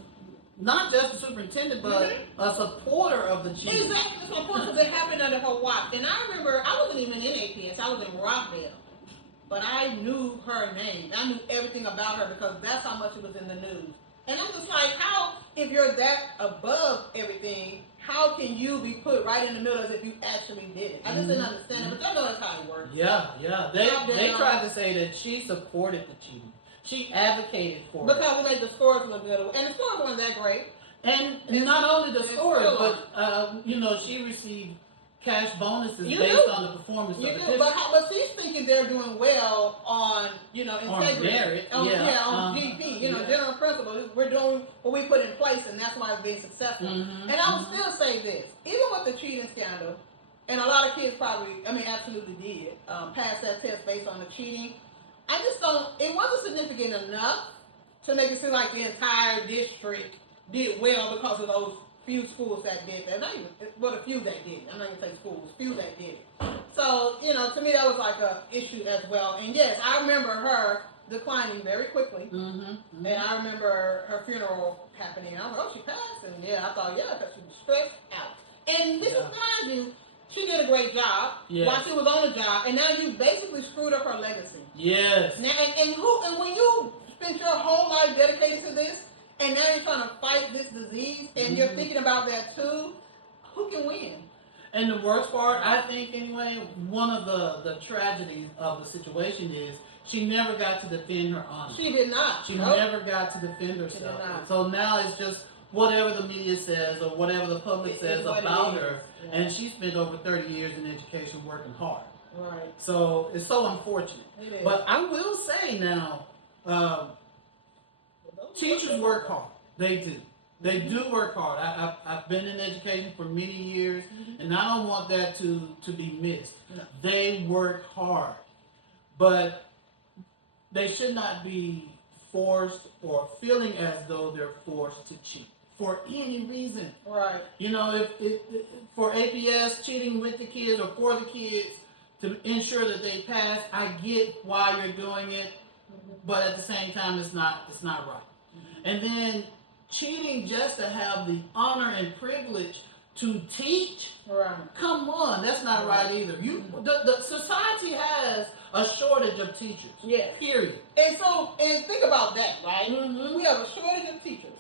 not just the superintendent, but a supporter of the chief. Exactly, a supporter, because it happened under her watch. And I remember, I wasn't even in APS, I was in Rockville. But I knew her name. I knew everything about her because that's how much it was in the news. And I'm just like, how, if you're that above everything, how can you be put right in the middle as if you actually did it? I just didn't understand it, but I know that's how it works. They tried to say that she supported the cheating. She advocated for it. Because we made the scores look good. And the scores weren't that great. And not only the scores, but, you know, she received cash bonuses based on the performance of the district. But she's thinking they're doing well on, you know, integrity. On merit. On GP, you know, general principle. We're doing what we put in place, and that's why it's being successful. And I would still say this. Even with the cheating scandal, and a lot of kids absolutely did pass that test based on the cheating, I just don't, it wasn't significant enough to make it seem like the entire district did well because of those few schools that did that. Not even, a few that did. I'm not going to say schools, few that did it. So, you know, to me that was like a issue as well. And yes, I remember her declining very quickly. And I remember her funeral happening. I was like, oh, she passed. And I thought, because she was stressed out. And this is, mind you, she did a great job while she was on the job, and now you basically screwed up her legacy. Yes. Now, and when you spent your whole life dedicated to this, and now you're trying to fight this disease, and you're thinking about that too, who can win? And the worst part, I think anyway, one of the tragedies of the situation is she never got to defend her honor. She did not. She never got to defend herself. She did not. So now it's just whatever the media says or whatever the public says about her. And she spent over 30 years in education working hard. Right. So it's so unfortunate. It is. But I will say now, teachers work hard. They do. They do work hard. I've been in education for many years, and I don't want that to be missed. No. They work hard. But they should not be forced or feeling as though they're forced to cheat. for any reason. Right. You know, if for APS, cheating with the kids or for the kids to ensure that they pass, I get why you're doing it, but at the same time, it's not right. And then cheating just to have the honor and privilege to teach. Right. Come on, that's not right either. The society has a shortage of teachers. Yes. Period. And think about that, right? We have a shortage of teachers.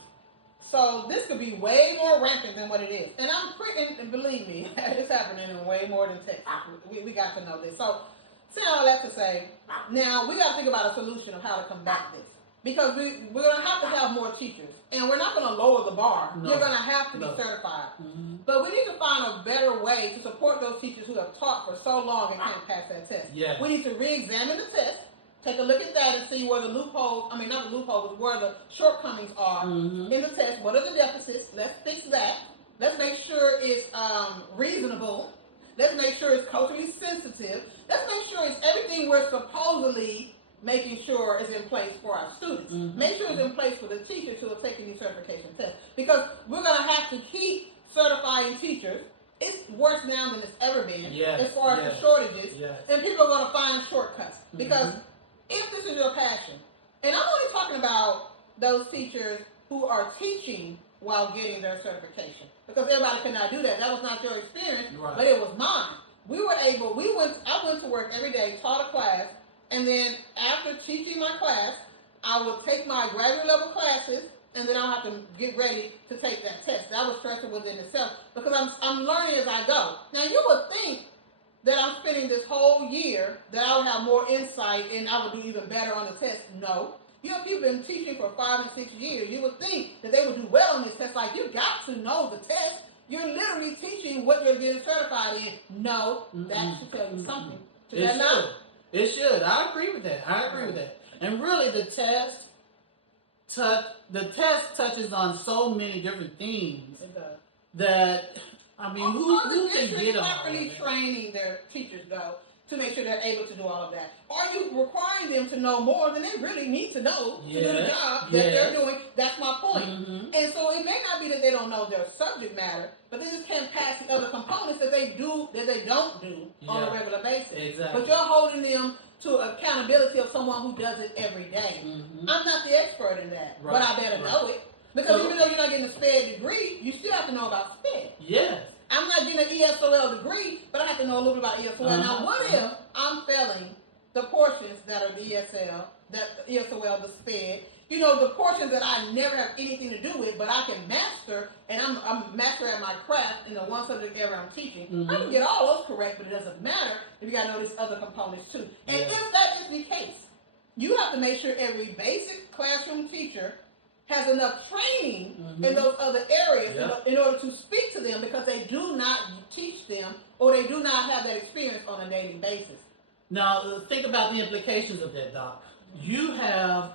So this could be way more rampant than what it is. And believe me, it's happening in way more than Texas. We got to know this. So saying all that to say, now we got to think about a solution of how to combat this. Because we're going to have more teachers. And we're not going to lower the bar. No. You're going to have to be certified. But we need to find a better way to support those teachers who have taught for so long and can't pass that test. Yes. We need to re-examine the test, take a look at that and see where the loopholes, not the loopholes, but where the shortcomings are in the test. What are the deficits? Let's fix that. Let's make sure it's reasonable. Let's make sure it's culturally sensitive. Let's make sure it's everything we're supposedly making sure is in place for our students. Make sure it's in place for the teachers who are taking these certification tests. Because we're going to have to keep certifying teachers. It's worse now than it's ever been as far as the shortages. And people are going to find shortcuts. Because if this is your passion, and I'm only talking about those teachers who are teaching while getting their certification. Because everybody cannot do that. That was not your experience, but it was mine. I went to work every day, taught a class, and then after teaching my class, I would take my graduate level classes, and then I'll have to get ready to take that test. That was stressful within itself because I'm learning as I go. Now you would think that I'm spending this whole year that I would have more insight and I would do even better on the test. No. You have people been teaching for 5 and 6 years. You would think that they would do well on this test. Like, you got to know the test. You're literally teaching what you're getting certified in. No, that should tell you something. It should. I agree with that. And really, the test touches on so many different things that, I mean, who can get on? Not really training their teachers, though, to make sure they're able to do all of that. Are you requiring them to know more than they really need to know to do the job that they're doing? That's my point. And so it may not be that they don't know their subject matter, but they just can't pass the other components that they don't do on a regular basis. Exactly. But you're holding them to accountability of someone who does it every day. I'm not the expert in that, but I better know it. Because even though you're not getting a SPED degree, you still have to know about SPED. Yes. I'm not getting an ESOL degree, but I have to know a little bit about ESOL. Now, what if I'm failing the portions that are the ESOL, the SPED, the portions that I never have anything to do with, but I can master, and I'm master at my craft in the one subject area I'm teaching. I can get all those correct, but it doesn't matter if you got to know these other components too. And if that is the case, you have to make sure every basic classroom teacher has enough training in those other areas in order to speak to them, because they do not teach them or they do not have that experience on a daily basis. Now, think about the implications of that, Doc. You have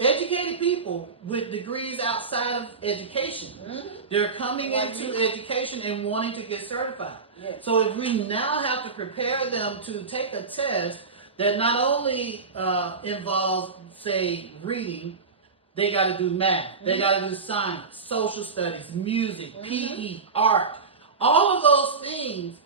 educated people with degrees outside of education. They're coming into education and wanting to get certified. So if we now have to prepare them to take a test that not only involves, say, reading, they got to do math, they got to do science, social studies, music, PE, art, all of those things.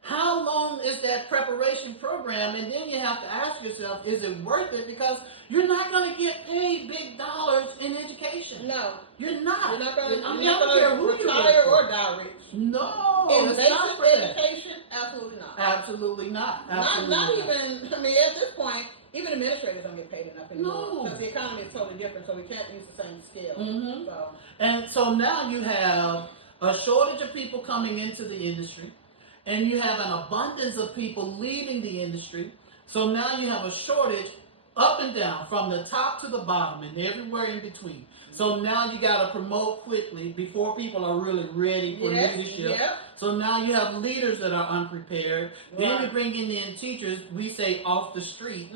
How long is that preparation program? And then you have to ask yourself, is it worth it? Because you're not going to get paid big dollars in education. No. You're not. You're not going to retire or die rich. No. In it's basic not for education, absolutely not. Absolutely not. Not even, at this point, even administrators don't get paid enough anymore. No. Because the economy is totally different, so we can't use the same scale. And so now you have a shortage of people coming into the industry, and you have an abundance of people leaving the industry. So now you have a shortage up and down, from the top to the bottom, and everywhere in between. So now you got to promote quickly before people are really ready for leadership. So now you have leaders that are unprepared. Then you're bringing in teachers, we say off the street,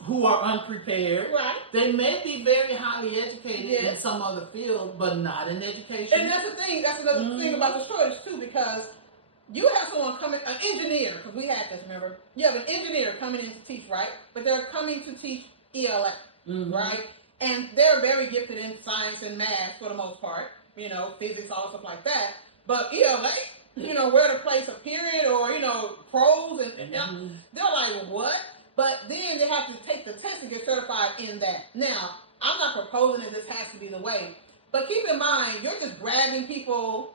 who are unprepared. They may be very highly educated in some other field, but not in education. And that's the thing. That's another thing about the shortage too, because you have someone coming, an engineer, because we had this, remember? You have an engineer coming in to teach, right? But they're coming to teach ELA, right? And they're very gifted in science and math for the most part. physics, all stuff like that. But ELA, where to place a period or, prose, and they're like, what? But then they have to take the test and get certified in that. Now, I'm not proposing that this has to be the way, but keep in mind, you're just grabbing people,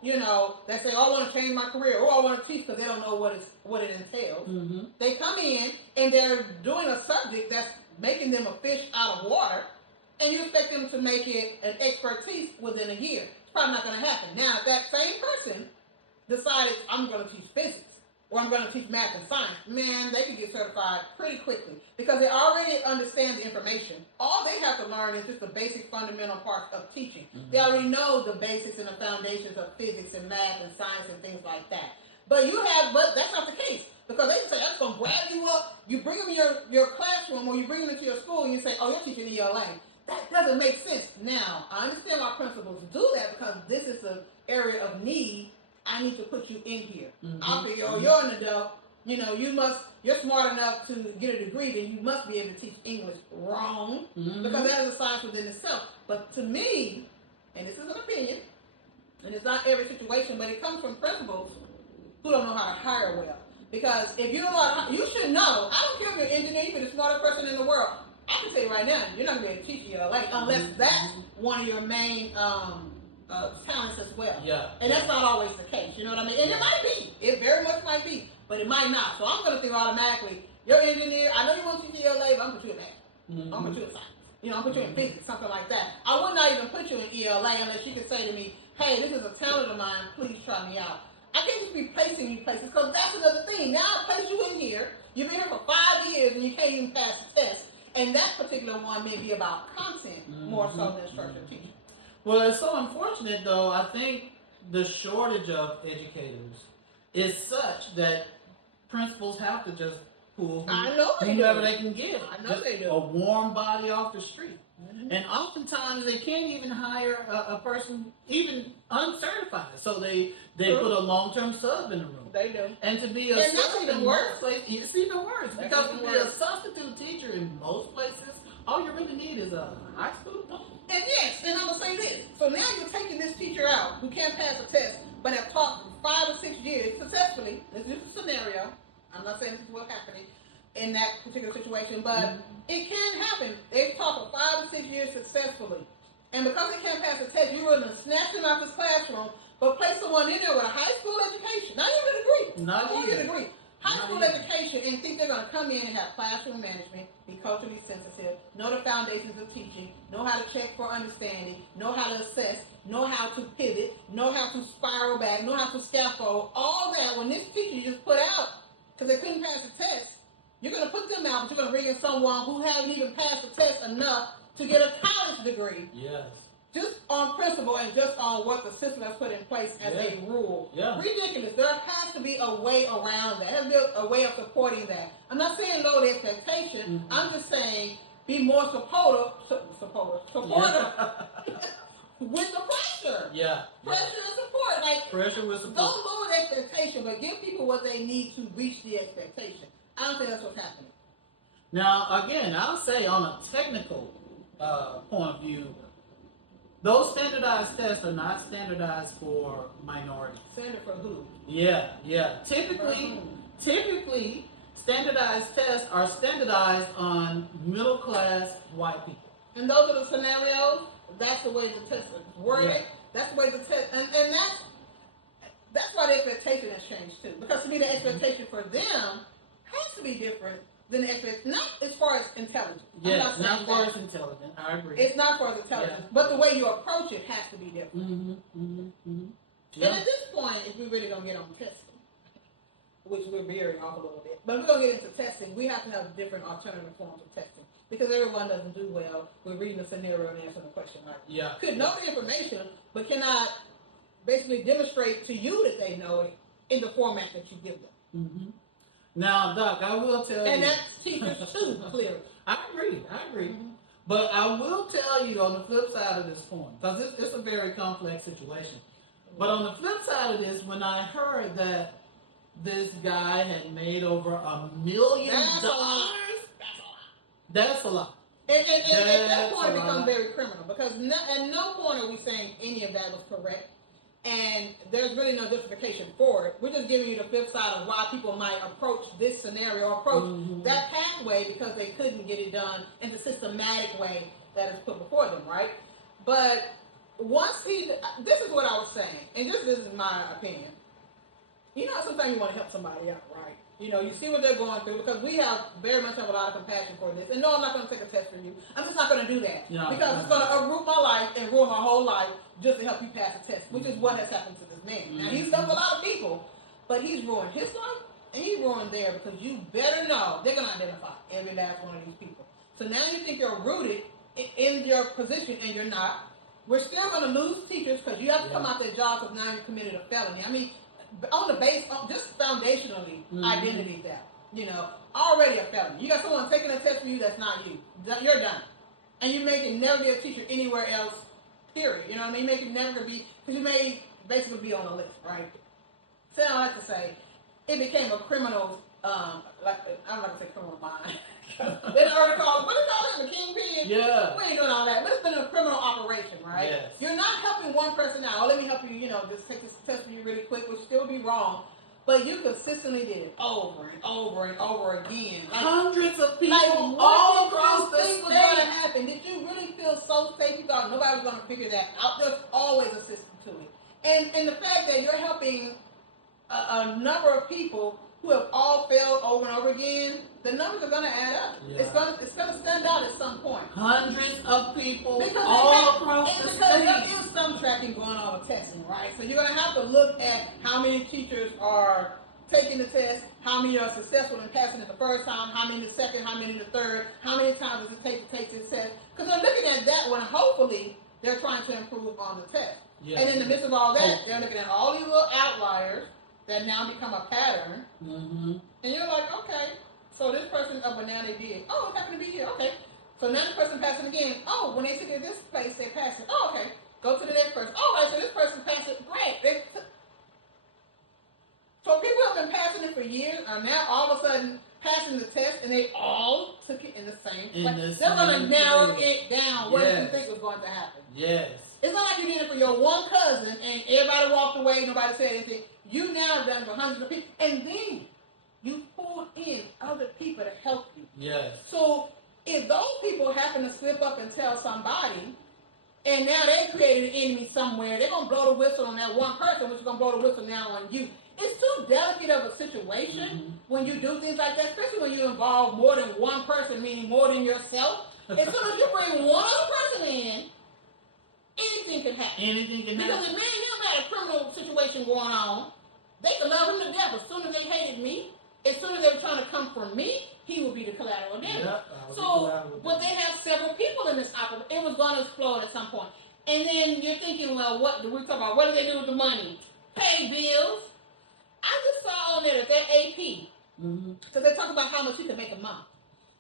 that say, oh, I want to change my career, or I want to teach because they don't know what it entails. Mm-hmm. They come in and they're doing a subject that's making them a fish out of water, and you expect them to make it an expertise within a year. It's probably not going to happen. Now, if that same person decided, I'm going to teach physics, or I'm going to teach math and science, man, they can get certified pretty quickly because they already understand the information. All they have to learn is just the basic fundamental parts of teaching. Mm-hmm. They already know the basics and the foundations of physics and math and science and things like that. But that's not the case, because they can say, I'm just going to grab you up, you bring them in your classroom, or you bring them into your school, and you say, oh, you're teaching ELA. That doesn't make sense. Now, I understand why principals do that, because this is an area of need. I need to put you in here. Mm-hmm. I figure, you're an adult. You're smart enough to get a degree, then you must be able to teach English. Wrong. Mm-hmm. Because that is a science within itself. But to me, and this is an opinion, and it's not every situation, but it comes from principals who don't know how to hire well. Because if you don't know how to, you should know. I don't care if you're an engineer, you're the smartest person in the world. I can tell you right now, you're not going to be able to teach ELA unless that's one of your main talents as well. Yeah. And that's not always the case, you know what I mean? And it might be. It very much might be. But it might not. So I'm going to think automatically, you're an engineer, I know you want to teach ELA, but I'm going to put you in math. Mm-hmm. I'm going to put you in science. I'm going to put you in physics, something like that. I would not even put you in ELA unless you could say to me, hey, this is a talent of mine, please try me out. I can't just be placing you places, because that's another thing. Now I place you in here, you've been here for 5 years, and you can't even pass the test. And that particular one may be about content more so than structured teaching. Well, it's so unfortunate, though. I think the shortage of educators is such that principals have to just pull whoever they can get. I know they do. A warm body off the street. Mm-hmm. And oftentimes they can't even hire a person even uncertified. So they put a long-term sub in the room. They do. And to be a sub in most places, it's even worse. Because to be a substitute teacher in most places, all you really need is a high school diploma. And yes, and I'm going to say this. So now you're taking this teacher out who can't pass a test, but have taught for 5 or 6 years successfully. This is a scenario. I'm not saying this is what's happening in that particular situation, but it can happen. They've taught for 5 or 6 years successfully. And because they can't pass a test, you're willing to snatch them out of this classroom, but place someone in there with a high school education. Not even a degree. Not even a degree. High school education, and think they're going to come in and have classroom management, be culturally sensitive, know the foundations of teaching, know how to check for understanding, know how to assess, know how to pivot, know how to spiral back, know how to scaffold, all that. When this teacher you just put out because they couldn't pass the test, you're going to put them out, but you're going to bring in someone who hasn't even passed the test enough to get a college degree. Yes. Just on principle and just on what the system has put in place as a rule. Yeah. Ridiculous. There has to be a way around that. There has to be a way of supporting that. I'm not saying lower the expectation. Mm-hmm. I'm just saying be more supportive with the pressure. Yeah. Pressure and support. Like, pressure with support. Don't lower the expectation, but give people what they need to reach the expectation. I don't think that's what's happening. Now, again, I'll say on a technical point of view, those standardized tests are not standardized for minorities. Standard for who? Yeah. Typically, standardized tests are standardized on middle-class white people. And those are the scenarios. That's the way the test is worded. Yeah. That's the way the test, and that's why the expectation has changed too. Because to me, the expectation for them has to be different than the expectation. Not as far as intelligence. Yes, not as far as intelligence. I agree. It's not for intelligence, but the way you approach it has to be different. Yeah. And at this point, if we really don't get on testing, which we're veering off a little bit, but if we're going to get into testing, we have to have different alternative forms of testing. Because everyone doesn't do well with reading the scenario and answering the question. Right? Yeah. Could know the information, but cannot basically demonstrate to you that they know it in the format that you give them. Mm-hmm. Now, Doc, I will tell you. And that's teachers too, clearly. I agree. Mm-hmm. But I will tell you on the flip side of this coin, because it's a very complex situation. But on the flip side of this, when I heard that this guy had made over $1 million, that's a lot. And at that point, it becomes very criminal because at no point are we saying any of that was correct. And there's really no justification for it. We're just giving you the flip side of why people might approach this scenario or approach that pathway because they couldn't get it done in the systematic way that is put before them, right? But this is what I was saying, and this is my opinion. You know, sometimes you want to help somebody out, right? You know, you see what they're going through because we very much have a lot of compassion for this. And no, I'm not going to take a test for you. I'm just not going to do that because it's going to uproot my life and ruin my whole life just to help you pass a test, which is what has happened to this man. Now, he's helped a lot of people, but he's ruined his life and he's ruined theirs because you better know they're going to identify every last one of these people. So now you think you're rooted in your position and you're not. We're still going to lose teachers because you have to come out that job because now you've committed a felony. I mean, on the base, just foundationally, identity theft, you know, already a felony. You got someone taking a test for you that's not you. You're done. And you may never be a teacher anywhere else, period. You know what I mean? You may never be, because you may basically be on the list, right? So I like to say, it became a criminal, I'm not going to say criminal mind. They already called, what do you call it, the kingpin? Yeah. We ain't doing all that. But it's been a criminal operation, right? Yes. You're not helping one person out. Oh, let me help you, you know, just take this test for you really quick, which still be wrong. But you consistently did it over and over and over again. Like, hundreds of people like, all across the state. What was going to state. happen? Did you really feel so safe? You thought nobody was going to figure that out? There's always a system to it. And the fact that you're helping a number of people who have all failed over and over again, the numbers are going to add up. Yeah. It's going to stand out at some point. Hundreds of people because all across the because state. there is some tracking going on with testing, right? So you're going to have to look at how many teachers are taking the test, how many are successful in passing it the first time, how many the second, how many the third, how many times does it take to take this test? Because they're looking at that one. Hopefully, they're trying to improve on the test. Yes. And in the midst of all that, they're looking at all these little outliers that now become a pattern. And you're like, okay, so this person, but now they did. Oh, it happened to be here. Okay. So now the person passed it again. Oh, when they took it this place, they passed it. Oh, okay. Go to the next person. Oh, right, so this person passed it. Great. So people have been passing it for years, are now all of a sudden passing the test, and they all took it in the same place. They're going to narrow it down. What did you think was going to happen? Yes. It's not like you did it for your one cousin, and everybody walked away, nobody said anything. You now have done it for hundreds of people, and then you pulled in other people to help you. Yes. So if those people happen to slip up and tell somebody, and now they created an enemy somewhere, they're going to blow the whistle on that one person, which is going to blow the whistle now on you. It's too delicate of a situation when you do things like that, especially when you involve more than one person, meaning more than yourself. As soon as you bring one other person in, anything can happen. Anything can happen. Because if me and him had a criminal situation going on, they could love him to death. As soon as they hated me, as soon as they were trying to come for me, he would be the collateral damage. But they have several people in this operation. It was going to explode at some point. And then you're thinking, well, what do we talk about? What do they do with the money? Pay bills. I just saw on there that their AP, because they talk about how much he could make a month.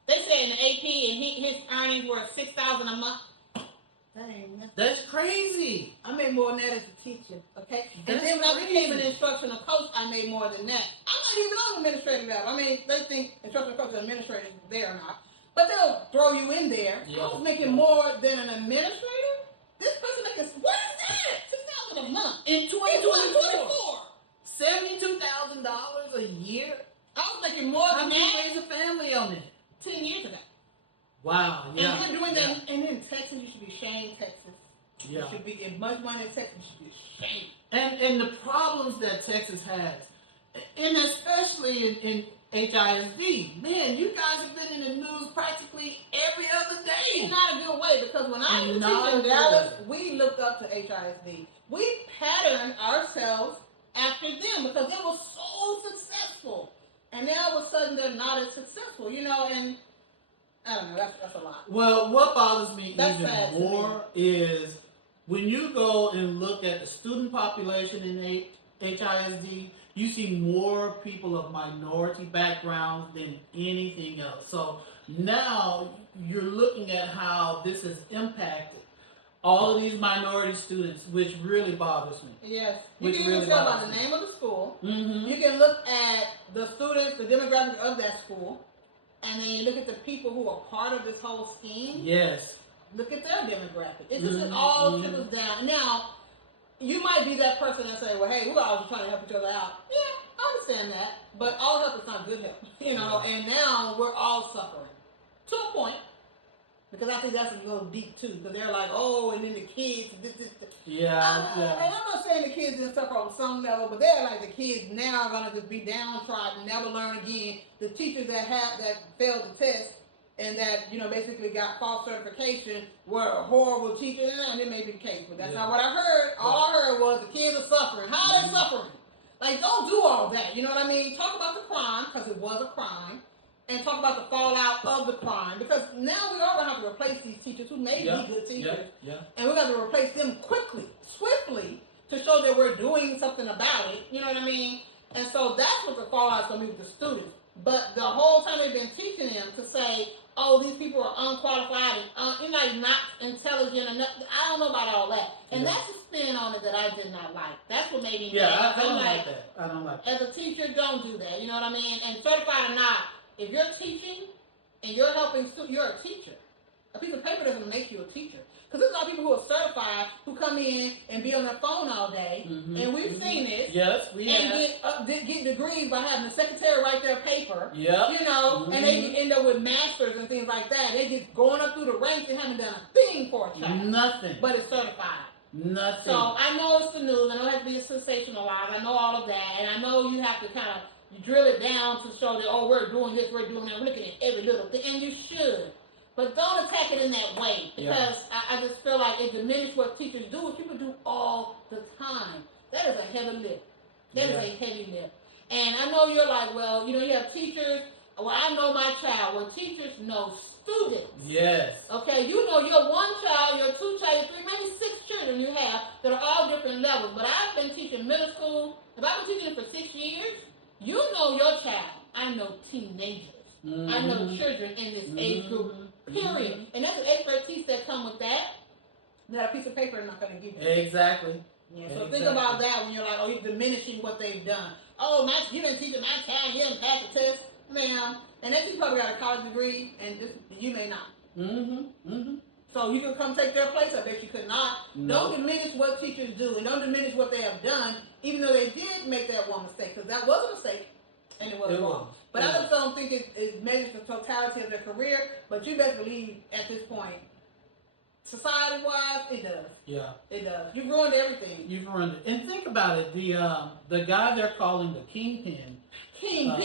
They said in the AP, and his earnings were $6,000 a month. That's crazy. I made more than that as a teacher, okay? And then when I became an instructional coach, I made more than that. I'm not even on the administrative level. I mean, they think instructional coach is administrative there or not. But they'll throw you in there. Yeah. I was making more than an administrator. This person making, what is that? $6,000 a month. In 2024. $72,000 a year? I was making more than that. How did you raise a family on it? 10 years ago. Wow, yeah. And we're doing that. And in Texas, you should be ashamed, Texas. Yeah. You should be, in much money in Texas, you should be ashamed. And the problems that Texas has, and especially in HISD, man, you guys have been in the news practically every other day. In not a good way, because when I was teaching in Dallas, we looked up to HISD. We patterned ourselves after them because they were so successful. And then all of a sudden, they're not as successful, you know, and I don't know, that's a lot. Well, what bothers me even more is when you go and look at the student population in HISD, you see more people of minority backgrounds than anything else. So now you're looking at how this has impacted all of these minority students, which really bothers me. Yes. You can even tell by the name of the school. You can look at the students, the demographic of that school. and then you look at the people who are part of this whole scheme. Yes. Look at their demographic. It just all trickles down. Now, you might be that person that say, well, hey, we're all just trying to help each other out. Yeah, I understand that. But all help is not good help, and now we're all suffering. To a point. Because I think that's a little deep, too. Because they're like, oh, and then the kids, this. Yeah. And I'm not saying the kids didn't suffer on some level, but they're like the kids now are going to just be downtrodden, never learn again. The teachers that failed the test and that, basically got false certification were horrible teachers. And it may be the case, but that's not what I heard. All I heard was the kids are suffering. How are they suffering? Like, don't do all that. You know what I mean? Talk about the crime, because it was a crime. And talk about the fallout of the crime, because now we are going to have to replace these teachers who may be good teachers, and we're going to replace them quickly, swiftly, to show that we're doing something about it. You know what I mean? And so that's what the fallout is going to be with the students. But the whole time they've been teaching them to say, oh, these people are unqualified and not intelligent enough. I don't know about all that. And that's a spin on it that I did not like. That's what made me mad. I don't like that. I don't like that. As a teacher, don't do that. You know what I mean? And certified or not, if you're teaching and you're helping students, you're a teacher. A piece of paper doesn't make you a teacher. Because there's a lot of people who are certified who come in and be on their phone all day. And we've seen this. Yes, we have. And get degrees by having the secretary write their paper. Yeah. And they end up with masters and things like that. They get going up through the ranks and haven't done a thing for a child. Nothing. But it's certified. Nothing. So I know it's the news. I know it has to be sensationalized. I know all of that. And I know you have to kind of drill it down to show that, oh, we're doing this, we're doing that, we're looking at every little thing, and you should. But don't attack it in that way, because I just feel like it diminishes what teachers do, what people do all the time. That is a heavy lift. That is a heavy lift. And I know you're like, well, you have teachers. Well, I know my child. Well, teachers know students. Yes. Okay, you know your one child, your two child, your three, maybe 6 children you have that are all different levels. But I've been teaching middle school. If I've been teaching for 6 years, you know your child. I know teenagers. I know children in this age group, period. And that's an expertise that come with that a piece of paper is not going to give you. Exactly. Yeah, so think about that when you're like, oh, you're diminishing what they've done. Oh, you didn't teach my child, you didn't pass the test. Ma'am, and then you probably got a college degree, and you may not. So you can come take their place. I bet you could not. No. Don't diminish what teachers do, and don't diminish what they have done, even though they did make that one mistake, because that was a mistake, and it was wrong. But I just don't think it measures the totality of their career, but you best believe at this point, society-wise, it does. Yeah. It does. You've ruined everything. You've ruined it. And think about it, the guy they're calling the kingpin. Well,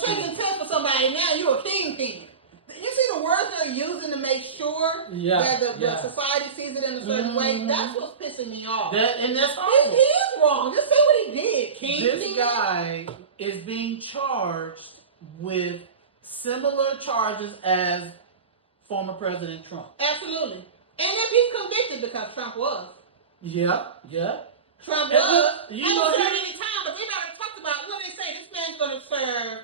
taking a test for somebody now, you're a kingpin. You see the words they're using to make sure that the society sees it in a certain way? That's what's pissing me off. And that's horrible. He is wrong. Just say what he did, kingpin. This guy is being charged with similar charges as former President Trump. Absolutely. And if he's convicted, because Trump was. Yeah. Trump was. You know, served any time, but they never talked about what they say. This man's going to serve,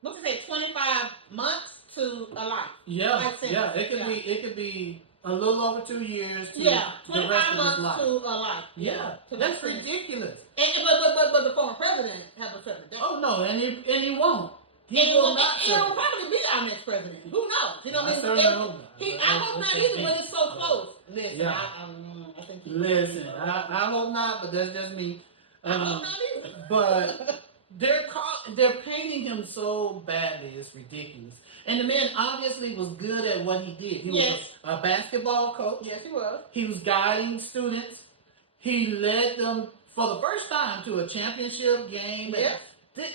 what's it say, 25 months to a life. Yeah. It could be a little over 2 years to the rest of his life. To a life. Yeah. That's ridiculous. But the former president hasn't served it. Oh no, and he won't. He will probably be our next president. Who knows? You know what I mean? I hope not either, but it's so close. Listen, I think Listen, I hope not, but that's just me. I hope not either. But they're painting him so badly, it's ridiculous. And the man obviously was good at what he did. He was a basketball coach. Yes, he was. He was guiding students. He led them for the first time to a championship game. Yes.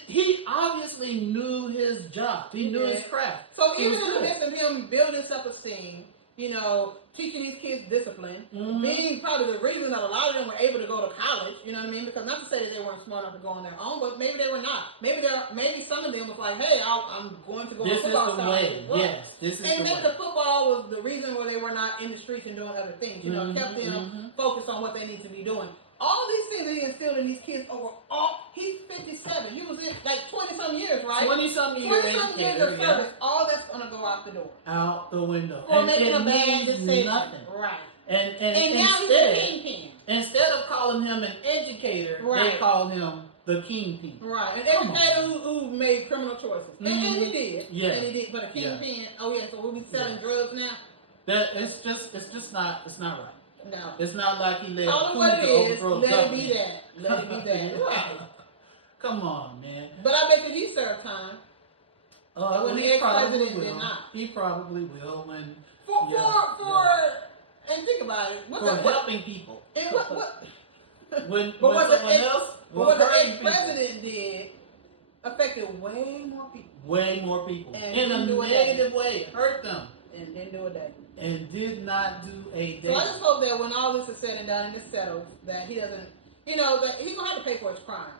He obviously knew his job. He knew his craft. So even in the midst of him building self-esteem, teaching these kids discipline, being probably the reason that a lot of them were able to go to college, you know what I mean? Because not to say that they weren't smart enough to go on their own, but maybe they were not. Maybe some of them was like, hey, I'm going to go to football. This is the way. And maybe the football was the reason why they were not in the streets and doing other things. Kept them focused on what they need to be doing. All these things that he instilled in these kids he's 57. He was in like 20-some years, right? 20-some years. 20-some years of service. All that's going to go out the door. Out the window. Or making a bad decision. Nothing. Right. And now he's a kingpin. Instead of calling him an educator, they call him the kingpin. Right, an educator who made criminal choices, and he did. Yeah, and he did. But a kingpin. Oh yeah, so we'll be selling drugs now. That it's just not right. No, it's not like he led call it what it is. Let it be that. Let it be that. Right. Come on, man. But I bet you he served time. When the ex-president did not. He probably will when and think about it. For helping people. And what when what the ex-president did affected way more people. Way more people. And in a negative way. Hurt them. And didn't do a day. And did not do a day. So I just hope that when all this is said and done and it's settled, that he doesn't, that he's going to have to pay for his crime.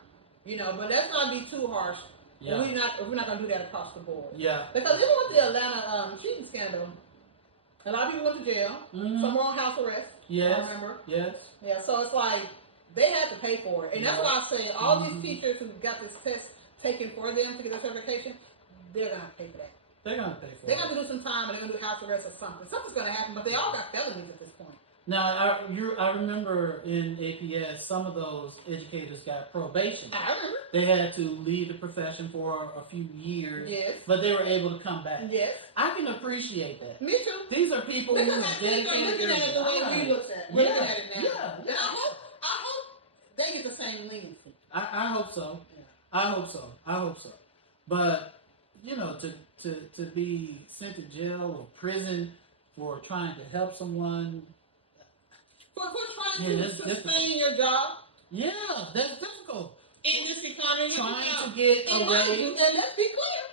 But let's not be too harsh. Yeah. We're not going to do that across the board. Yeah. Because even with the Atlanta cheating scandal, a lot of people went to jail. Some were on house arrest. Yes. I remember. Yes. Yeah, so it's like they had to pay for it. And that's why I say all these teachers who got this test taken for them to get their certification, they're going to pay for that. They're going to pay for it. They're going to do some time, or they're going to do house arrest or something. Something's going to happen, but they all got felonies at this point. Now, I remember in APS, some of those educators got probation. I remember. They had to leave the profession for a few years. Yes. But they were able to come back. Yes. I can appreciate that. Me too. These are people who dedicated their lives. We're looking at it now. Yeah. And I hope they get the same leniency. I hope so. Yeah. I hope so. But, to be sent to jail or prison for trying to help someone. For trying to sustain your job. Yeah, that's difficult. In this economy. Trying to get away. And let's be clear.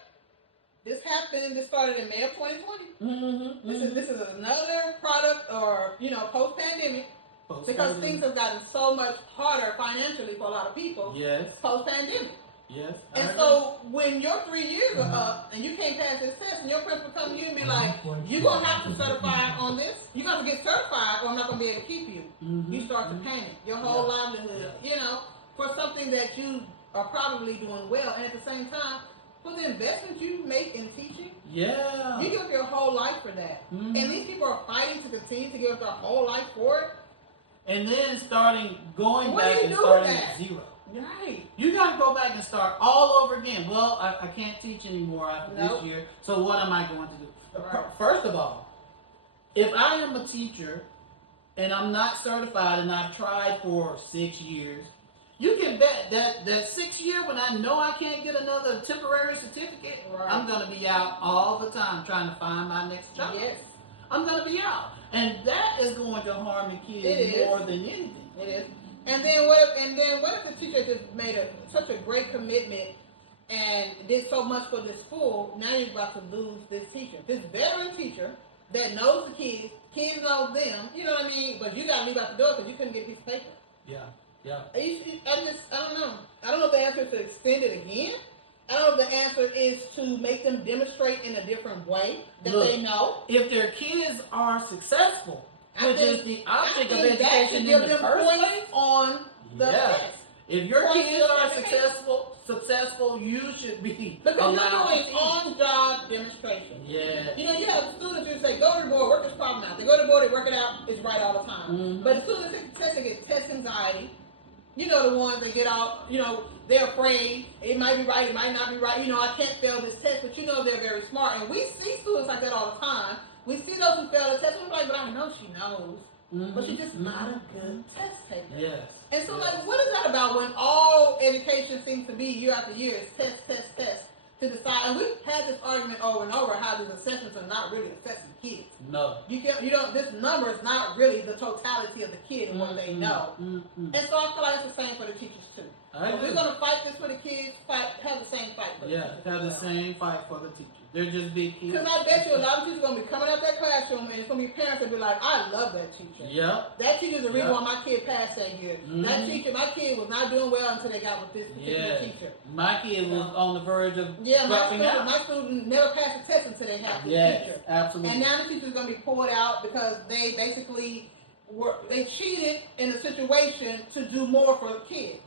This started in May of 2020. This is another product or, post-pandemic. Because things have gotten so much harder financially for a lot of people. Yes. Post-pandemic. Yes. And so when your 3 years are up and you can't pass this test and your principal come to you and be like, you're going to have to certify on this. You're going to get certified or I'm not going to be able to keep you. You start to panic. Your whole livelihood, for something that you are probably doing well. And at the same time, for the investment you make in teaching, you give up your whole life for that. And these people are fighting to continue to give up their whole life for it. And then going back and starting at zero. Right. You got to go back and start all over again. Well, I can't teach anymore after this year, so what am I going to do? Right. First of all, if I am a teacher and I'm not certified and I've tried for 6 years, you can bet that 6th year when I know I can't get another temporary certificate, I'm going to be out all the time trying to find my next job. Yes. I'm going to be out. And that is going to harm the kids more than anything. It is. And then what if the teacher just made such a great commitment and did so much for this school, now you're about to lose this teacher. This veteran teacher that knows the kids know them, you know what I mean? But you got to leave out the door because you couldn't get a piece of paper. Yeah. I don't know. I don't know if the answer is to extend it again. I don't know if the answer is to make them demonstrate in a different way that they know. If their kids are successful, which is the object of education in the first place, on the test. If your kids are successful, you should be because allowed you're doing on-job demonstration. Yeah. You have students who say, go to the board, work this problem out. They go to the board, they work it out, it's right all the time. But as soon as they take the test, they get test anxiety. The ones that get out, they're afraid. It might be right, it might not be right. I can't fail this test, but they're very smart. And we see students like that all the time. We see those who fail the test, and we're like, but I know she knows. But she's just not a good test taker. Yes. And so, what is that about when all education seems to be year after year is test to decide? And we've had this argument over and over how these assessments are not really assessing kids. No. This number is not really the totality of the kid and what they know. And so I feel like it's the same for the teachers too. If we're going to fight this for the kids, have the same fight for the teachers. Have the same fight for the teachers. They're just big kids. Because I bet you a lot of teachers are going to be coming out that classroom and it's going to be parents that be like, I love that teacher. Yep. That teacher's the reason why my kid passed that year. That teacher, my kid was not doing well until they got with this particular teacher. My kid was on the verge of dropping out. My student never passed the test until they had this teacher. Absolutely. And now the teacher's going to be pulled out because they basically they cheated in a situation to do more for the kids.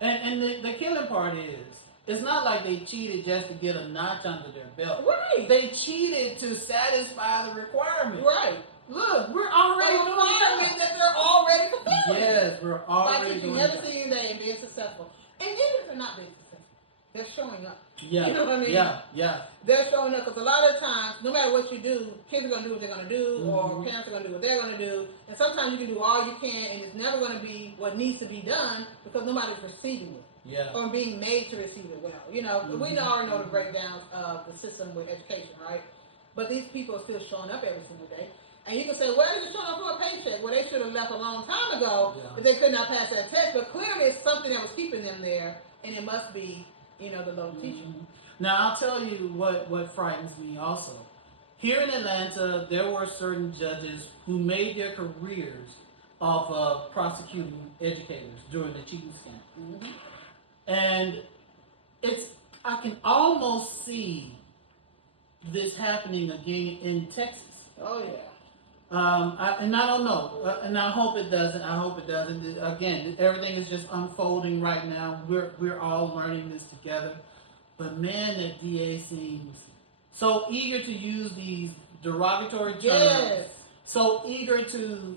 And the killing part is, it's not like they cheated just to get a notch under their belt. Right. They cheated to satisfy the requirement. Right. Look, we're already doing that they're already fulfilling. Yes, we're already doing that. Like teaching every single day and being successful. And they're not being successful. They're showing up. Yeah. You know what I mean? Yeah. They're showing up because a lot of times, no matter what you do, kids are going to do what they're going to do, or parents are going to do what they're going to do. And sometimes you can do all you can, and it's never going to be what needs to be done because nobody's receiving it. Yeah. Or being made to receive it well. You know, we already know the breakdowns of the system with education, right? But these people are still showing up every single day. And you can say, well, they're just showing up for a paycheck. Well, they should have left a long time ago if they could not pass that test. But clearly it's something that was keeping them there, and it must be, the low teaching. Now, I'll tell you what frightens me also. Here in Atlanta, there were certain judges who made their careers off of prosecuting educators during the cheating scandal. And I can almost see this happening again in Texas. Oh, yeah. And I don't know, and I hope it doesn't. I hope it doesn't. Again, everything is just unfolding right now. We're all learning this together. But man, that DA seems so eager to use these derogatory terms. Yes. So eager to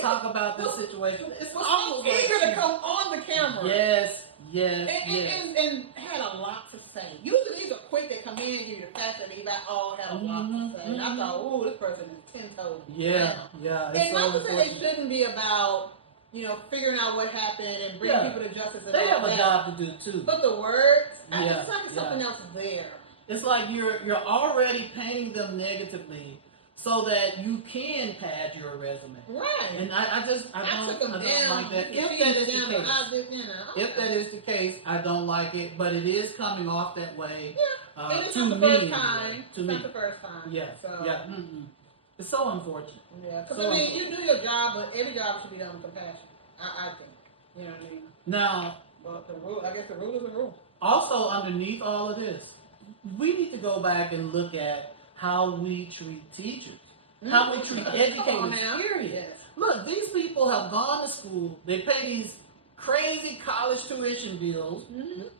talk about this situation. It's so eager to come on the camera. Yes. And had a lot to say. Usually these are quick. They come in and give you the facts, and they had a lot to say. And I thought, ooh, this person is 10 toes. Yeah. And not to say they shouldn't be about, figuring out what happened and bringing people to justice. And they all have a job to do too. But the words, it's like something else there. It's like you're already painting them negatively, so that you can pad your resume. Right. And I don't like that. If that is the case, I don't like it. But it is coming off that way. Yeah. And it's to not the me. first time. To me. Not the first time. Yeah. So. Yeah. It's so unfortunate. Yeah. Because you do your job, but every job should be done with compassion. I think. You know what I mean? Now. But the rule, I guess the rule is the rule. Also, underneath all of this, we need to go back and look at how we treat teachers, how we treat educators, period. Yes. Look, these people have gone to school, they pay these crazy college tuition bills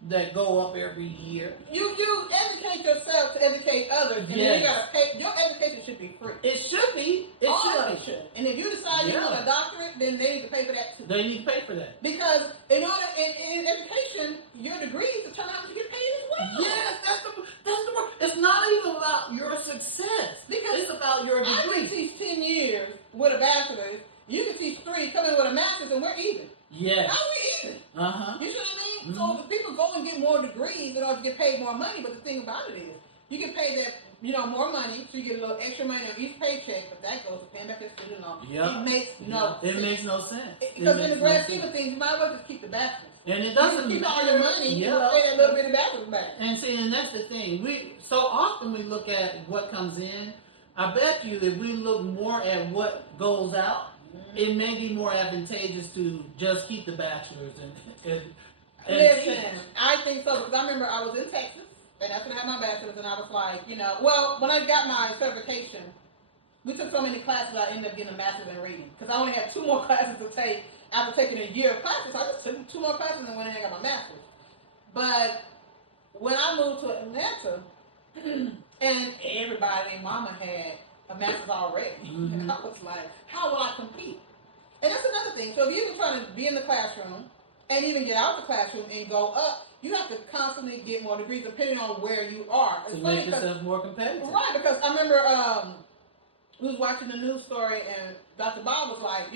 that go up every year. You educate yourself to educate others, and then you gotta pay. Your education should be free. It should be. It should. And if you decide you want a doctorate, then they need to pay for that too. They need to pay for that. Because in order in education, your degrees to turn out to get paid as well. Yes, that's the word. It's not even about your success. Because it's about your degree. I can teach 10 years with a bachelor's. You can teach 3, come in with a master's, and we're even. Yes. How are we even? You see what I mean? So the people go and get more degrees in order to get paid more money, but the thing about it is, you get paid that, more money, so you get a little extra money on each paycheck, but that goes to paying back your student loan. Yep. It makes no sense. It makes no sense. Because in the grand scheme of things, you might as well just keep the bachelor's. And it doesn't keep all your money, you pay that little bit of bachelor's back. And see, and that's the thing. We so often we look at what comes in. I bet you if we look more at what goes out, it may be more advantageous to just keep the bachelor's and listen, I think so, because I remember I was in Texas, and that's when I had my bachelor's, and I was like, well, when I got my certification, we took so many classes, I ended up getting a master's in reading, because I only had 2 more classes to take after taking a year of classes. So I just took 2 more classes and went in and got my master's. But when I moved to Atlanta, and everybody named Mama had a master's already, and I was like, how will I compete? And that's another thing. So if you're trying to be in the classroom and even get out the classroom and go up, you have to constantly get more degrees depending on where you are. To make yourself more competitive. Right, because I remember we was watching the news story and Dr. Bob was like,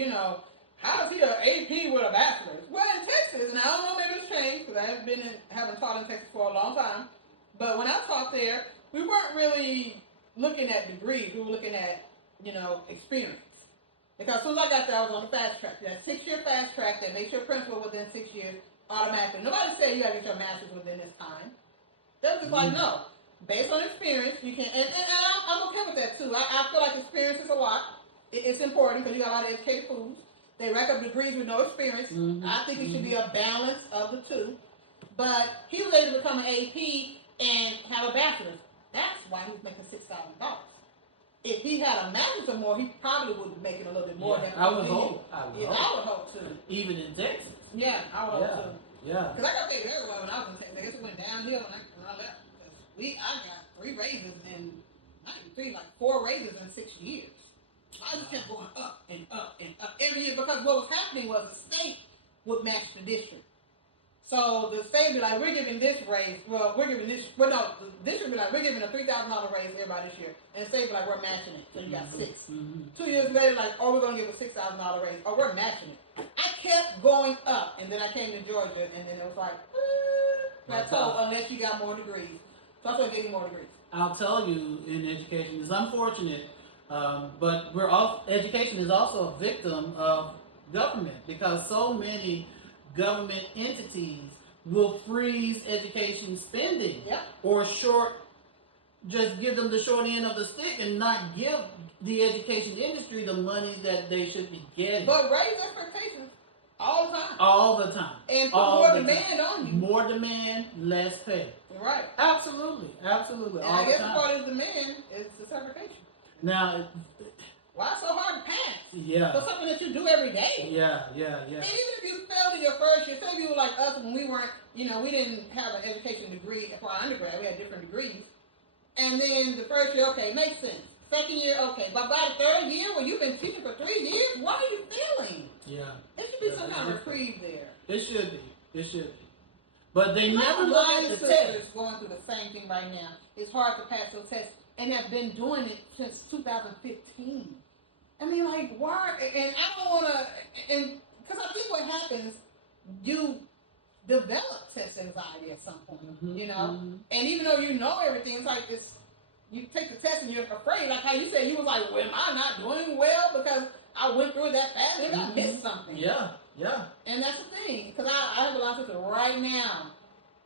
how is he an AP with a bachelor's? Well, in Texas, and I don't know, maybe it's changed because I haven't taught in Texas for a long time. But when I taught there, we weren't really looking at degrees. We were looking at, experience. Because as soon as I got there, I was on the fast track. That 6-year fast track that makes your principal within 6 years automatically. Nobody said you got to get your master's within this time. They were just like, no. Based on experience, you can, and I'm okay with that too. I feel like experience is a lot. It's important because you got a lot of educated fools. They rack up degrees with no experience. I think it should be a balance of the two. But he was able to become an AP and have a bachelor's. That's why he was making $6,000. If he had a master's or more, he probably would be making a little bit more. I would hope. I would hope too. Even in Texas. Yeah, I would hope too. Yeah. Because I got paid everywhere when I was in Texas. I guess it went downhill when I left. I got 3 raises in, not even 3, like 4 raises in 6 years. I just kept going up and up and up every year because what was happening was the state would match the district. So the state be like, we're giving this raise. Well, we're giving this. Well, no, the district be like, we're giving a $3,000 raise to everybody this year, and the state be like, we're matching it. So you got six. 2 years later, like, oh, we're gonna give a $6,000 raise. Oh, we're matching it. I kept going up, and then I came to Georgia, and then it was like plateau unless you got more degrees. So I started getting more degrees. I'll tell you, in education, it's unfortunate, but education is also a victim of government because so many government entities will freeze education spending or just give them the short end of the stick and not give the education industry the money that they should be getting. But raise expectations all the time. All the time. And put more demand on you. More demand, less pay. Right. Absolutely. Absolutely. And all I guess the time. part of the demand is the certification. Now, why it's so hard to pass? Yeah. For something that you do every day. Yeah. And even if you failed in your first year, some people like us, when we weren't, we didn't have an education degree for our undergrad. We had different degrees. And then the first year, okay, makes sense. Second year, okay. But by the third year, when you've been teaching for 3 years, why are you failing? Yeah. There should be some kind of reprieve there. It should be. But they never look at the test. Going through the same thing right now. It's hard to pass those tests and have been doing it since 2015. I mean, like, why? And I don't want to, and because I think what happens, you develop test anxiety at some point, And even though you know everything, it's like you take the test and you're afraid. Like how you said, you was like, well, am I not doing well because I went through it that fast? Maybe I missed something. Yeah. And that's the thing, because I have a lot of sister right now.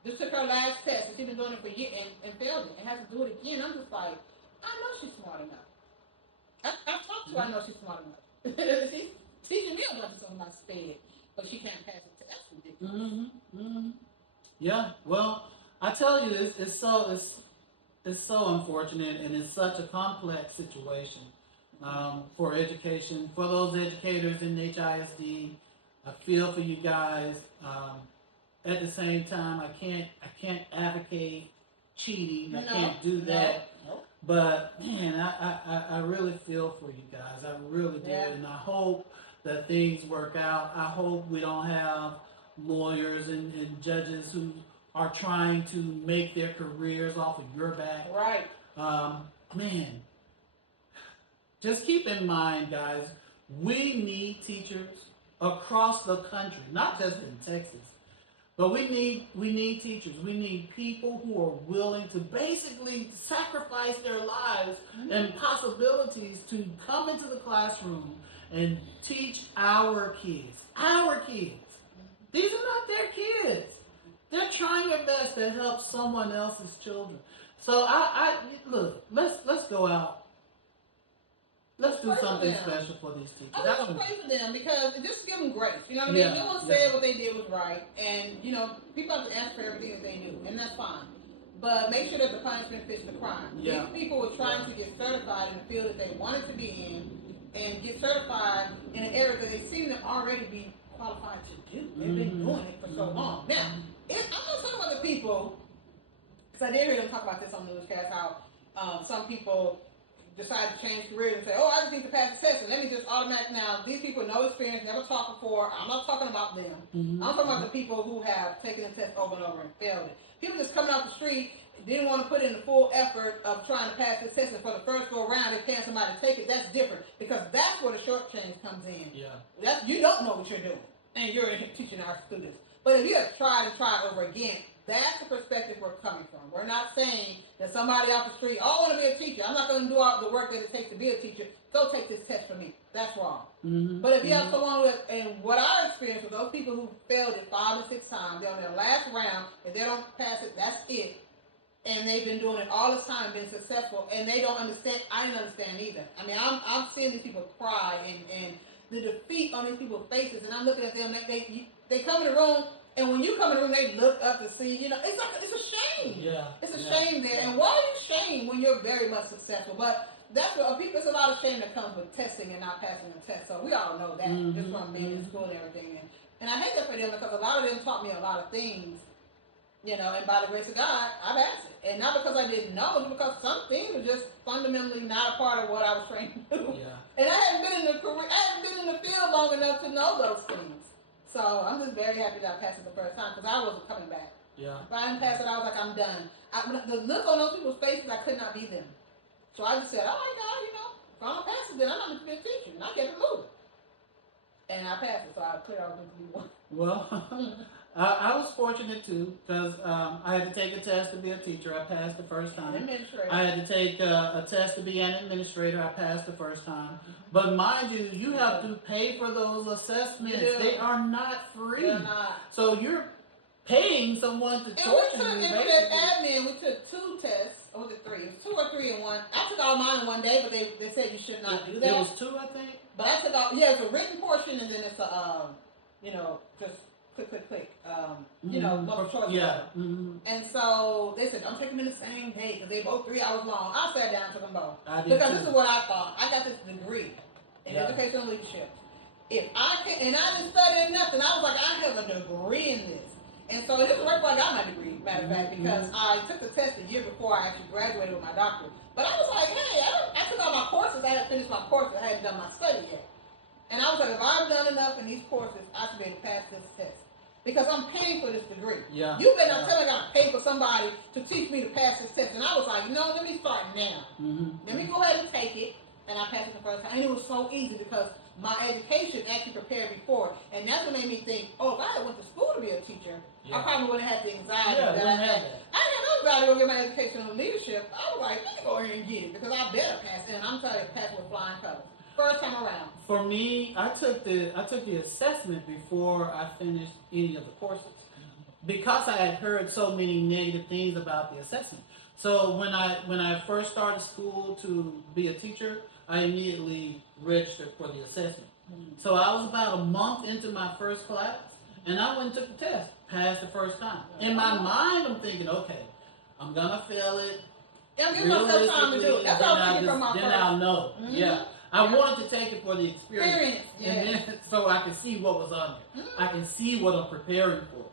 Just took her last test, and she's been doing it for years and failed it, and has to do it again. I'm just like, I know she's smart enough. I've talked to her, I know she's smart enough. She's teaching me a bunch of stuff about sped, but she can't pass it. That's ridiculous. Yeah, well, I tell you, it's so unfortunate, and it's such a complex situation for education, for those educators in HISD. I feel for you guys. At the same time, I can't advocate cheating. I can't do that. No. But man, I really feel for you guys. I really do, and I hope that things work out. I hope we don't have lawyers and judges who are trying to make their careers off of your back. Right. Man, just keep in mind, guys, we need teachers across the country, not just in Texas. But we need teachers. We need people who are willing to basically sacrifice their lives and possibilities to come into the classroom and teach our kids. Our kids. These are not their kids. They're trying their best to help someone else's children. So I look, let's go out. Let's do something special for these teachers. I want to pray for them because just give them grace. You know what I mean? No one said what they did was right. And, people have to answer for everything that they do. And that's fine. But make sure that the punishment fits the crime. Yeah. These people were trying to get certified in the field that they wanted to be in and get certified in an area that they seem to already be qualified to do. They've been doing it for so long. Now, I'm not talking about the people, because I did hear them talk about this on the newscast, how some people decide to change careers and say, oh, I just need to pass the test, and let me just automatically, now, these people no experience, never taught before, I'm not talking about them. I'm talking about the people who have taken the test over and over and failed it. People just coming off the street, didn't want to put in the full effort of trying to pass this test, and for the first go around, they're paying somebody to take it. That's different, because that's where the short change comes in. Yeah. You don't know what you're doing, and you're teaching our students. But if you have tried and tried over again, that's the perspective we're coming from. We're not saying that somebody off the street, oh, I want to be a teacher. I'm not going to do all the work that it takes to be a teacher. Go take this test for me. That's wrong. But if you have someone with, and what I experienced with those people who failed it 5 or 6 times, they're on their last round. If they don't pass it, that's it. And they've been doing it all this time, been successful, and they don't understand. I didn't understand either. I mean, I'm seeing these people cry and the defeat on these people's faces, and I'm looking at them. They come in the room. And when you come in the room, they look up to see, it's a shame. Yeah. It's a shame there. And why are you shame when you're very much successful? But that's what there's a lot of shame that comes with testing and not passing the test. So we all know that just from being in school and everything. And I hate that for them because a lot of them taught me a lot of things, and by the grace of God, I passed it. And not because I didn't know, but because some things were just fundamentally not a part of what I was trained to do. Yeah. And I hadn't been in the field long enough to know those things. So I'm just very happy that I passed it the first time because I wasn't coming back. Yeah. If I didn't pass it, I was like, I'm done. The look on those people's faces, I could not be them. So I just said, oh my God, if I'm going to pass it, then I'm not going to be a teacher. And I kept it moving. And I passed it, so I cleared out the one. Well, I was fortunate too because I had to take a test to be a teacher. I passed the first time. Administrator. I had to take a test to be an administrator. I passed the first time. But mind you, you have to pay for those assessments. They are not free. They're not. So you're paying someone to torture you. And we took admin. We took 2 tests. Or was it 3? It was 2 or 3 in one. I took all mine in one day, but they said you should not do that. It was 2, I think. But I took all. Yeah, it's a written portion, and then it's a just click. Multiple choice. Yeah. And so they said, I'm taking them in the same day because they both 3 hours long. I sat down and took them both. Because this is what I thought. I got this degree in educational leadership. If I can, and I didn't study nothing, I was like, I have a degree in this. And so this is right before I got my degree, matter of fact, because I took the test a year before I actually graduated with my doctorate. But I was like, hey, I took all my courses. I hadn't finished my courses. I hadn't done my study yet. And I was like, if I've done enough in these courses, I should be able to pass this test. Because I'm paying for this degree. Yeah. You better not tell me I got to pay for somebody to teach me to pass this test. And I was like, no, let me start now. Let me go ahead and take it. And I passed it the first time. And it was so easy because my education actually prepared me for it. And that's what made me think, if I had went to school to be a teacher, I probably wouldn't have had the anxiety that I had. I didn't know anxiety to go get my educational leadership. I was like, let me go ahead and get it because I better pass it. And I'm telling you, pass with flying colors. First time around. For me, I took the assessment before I finished any of the courses because I had heard so many negative things about the assessment. So when I first started school to be a teacher, I immediately registered for the assessment. So I was about a month into my first class, and I went and took the test, passed the first time. In my mind, I'm thinking, okay, I'm gonna fail it. Yeah, give myself time to do it. That's what I'm thinking from my first. Then I'll know. Yeah. I wanted to take it for the experience. And then so I can see what was on there. I can see what I'm preparing for.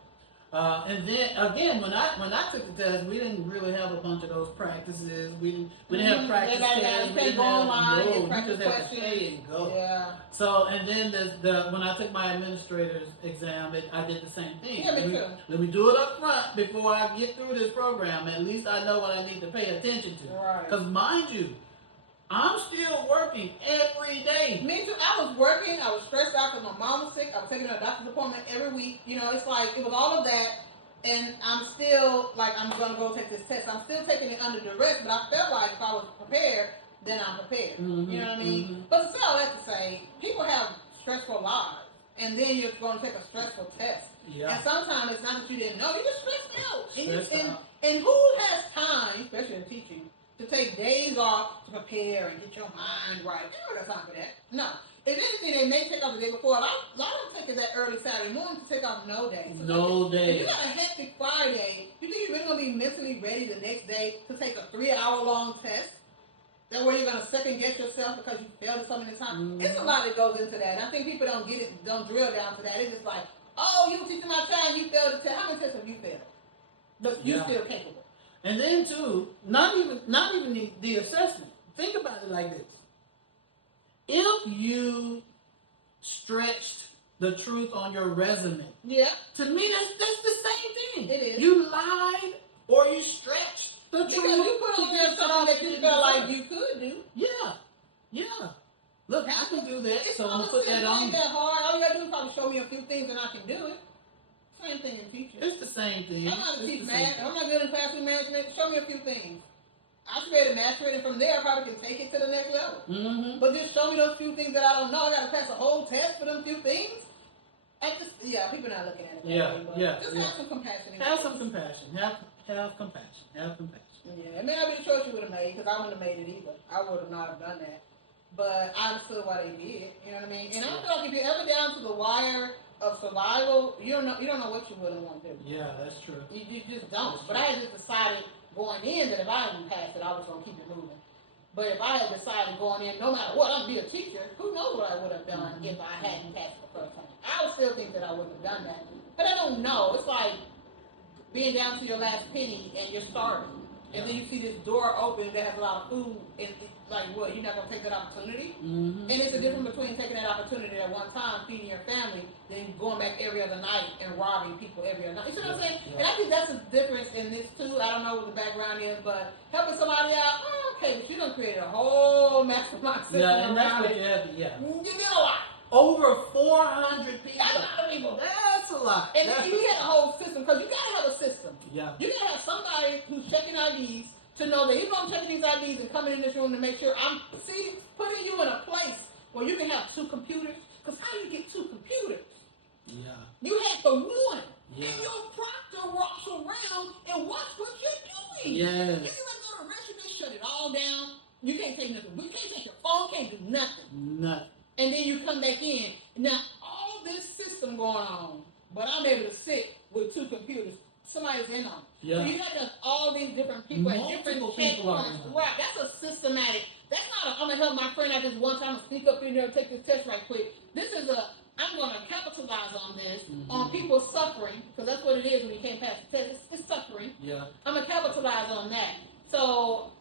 And then again, when I took the test, we didn't really have a bunch of those practices. We didn't have practice tests. We didn't have you just have to pay and go. Yeah. So and then when I took my administrator's exam, I did the same thing. Yeah, me too. Let me do it up front before I get through this program. At least I know what I need to pay attention to. Right. Because mind you, I'm still working every day. Me too. I was working. I was stressed out because my mom was sick. I was taking her to a doctor's appointment every week. It's like it was all of that. And I'm still like, I'm going to go take this test. I'm still taking it under duress, but I felt like if I was prepared, then I'm prepared. You know what I mean? But to say all that to say, people have stressful lives. And then you're going to take a stressful test. Yeah. And sometimes it's not that you didn't know. You're just stressed out. And who has time, especially in teaching, to take days off to prepare and get your mind right? You don't have time for that. No. If anything, they may take off the day before. A lot of them take it that early Saturday morning to take off no day. So no day. If you got a hectic Friday, you think you're really going to be mentally ready the next day to take a 3-hour-long test? That way you're going to second guess yourself because you failed it so many times. It's a lot that goes into that. And I think people don't get it, don't drill down to that. It's just like, you were teaching my time, you failed the test. How many tests have you failed? But you're still capable. And then too, not even the assessment. Think about it like this. If you stretched the truth on your resume, to me that's the same thing. It is. You lied or you stretched the truth. Because you put on there something that you felt like you could do. Yeah. Look, I can do that. So I'm gonna put that on. It's not that hard. All you gotta do is probably show me a few things and I can do it. Same thing in teaching. It's the same thing. I'm not a teach math. I'm not good in classroom management. Show me a few things. I should be able to master it, and from there I probably can take it to the next level. But just show me those few things that I don't know. I got to pass a whole test for them few things. People are not looking at it. Just have some compassion. Have some compassion. Have compassion. Yeah, it may not be the choice you would have made because I wouldn't have made it either. I would have not have done that. But I understood why they did. You know what I mean? And I feel like if you're ever down to the wire of survival, you don't know what you would have want to do. Yeah, that's true. You just don't. But I had just decided going in that if I hadn't passed it, I was going to keep it moving. But if I had decided going in, no matter what, I'm going to be a teacher, who knows what I would have done if I hadn't passed it the first time. I would still think that I wouldn't have done that. But I don't know. It's like being down to your last penny and you're starving. and then you see this door open that has a lot of food, and like, what, you're not going to take that opportunity? And it's a difference between taking that opportunity at one time, feeding your family, than going back every other night and robbing people every other night. You see what I'm saying? And I think that's a difference in this too. I don't know what the background is, but helping somebody out, okay, but you done created a whole mastermind system around it. You did a lot. Over 400 people. That's a lot of people. That's a lot. And then you had a whole system, because you gotta have a system. Yeah. You gotta have somebody who's checking IDs to know that even though I'm checking these IDs and coming in this room to make sure I'm putting you in a place where you can have 2 computers. Because how do you get 2 computers? Yeah. You had the one. Yeah. And your proctor walks around and watch what you're doing. Yes. You can like go to a restaurant, they shut it all down. You can't take nothing. We can't take your phone, can't do nothing. Nothing. And then you come back in. Now, all this system going on, but I'm able to sit with 2 computers. Somebody's in on. Yeah. So you got to have all these different people at different checkpoints. Right. That's a systematic. That's not I'm going to help my friend out this one time and sneak up in there and take this test right quick. This is I'm going to capitalize on this, on people suffering, because that's what it is when you can't pass the test. It's suffering. Yeah. I'm going to capitalize on that. So,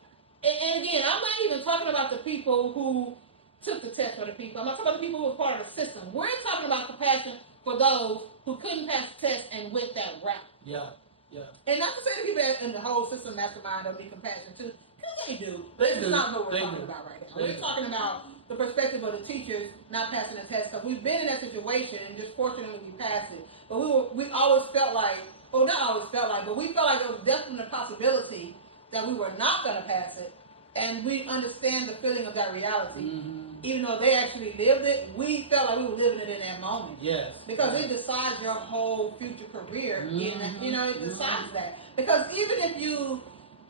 and again, I'm not even talking about the people who took the test for the people. I'm not talking about the people who were part of the system. We're talking about compassion for those who couldn't pass the test and went that route. Yeah. Yeah. And not to say the people in the whole system mastermind don't need compassion too, because they do. They It's do. not what we're They talking do. about right now. They We're do. talking about the perspective of the teachers not passing the test, because we've been in that situation and just fortunately we passed it. But we always felt like, well, not always felt like, but we felt like there was definitely a possibility that we were not going to pass it. And we understand the feeling of that reality. Even though they actually lived it, we felt like we were living it in that moment. Yes. Because it decides your whole future career. In that, it decides that. Because even if you,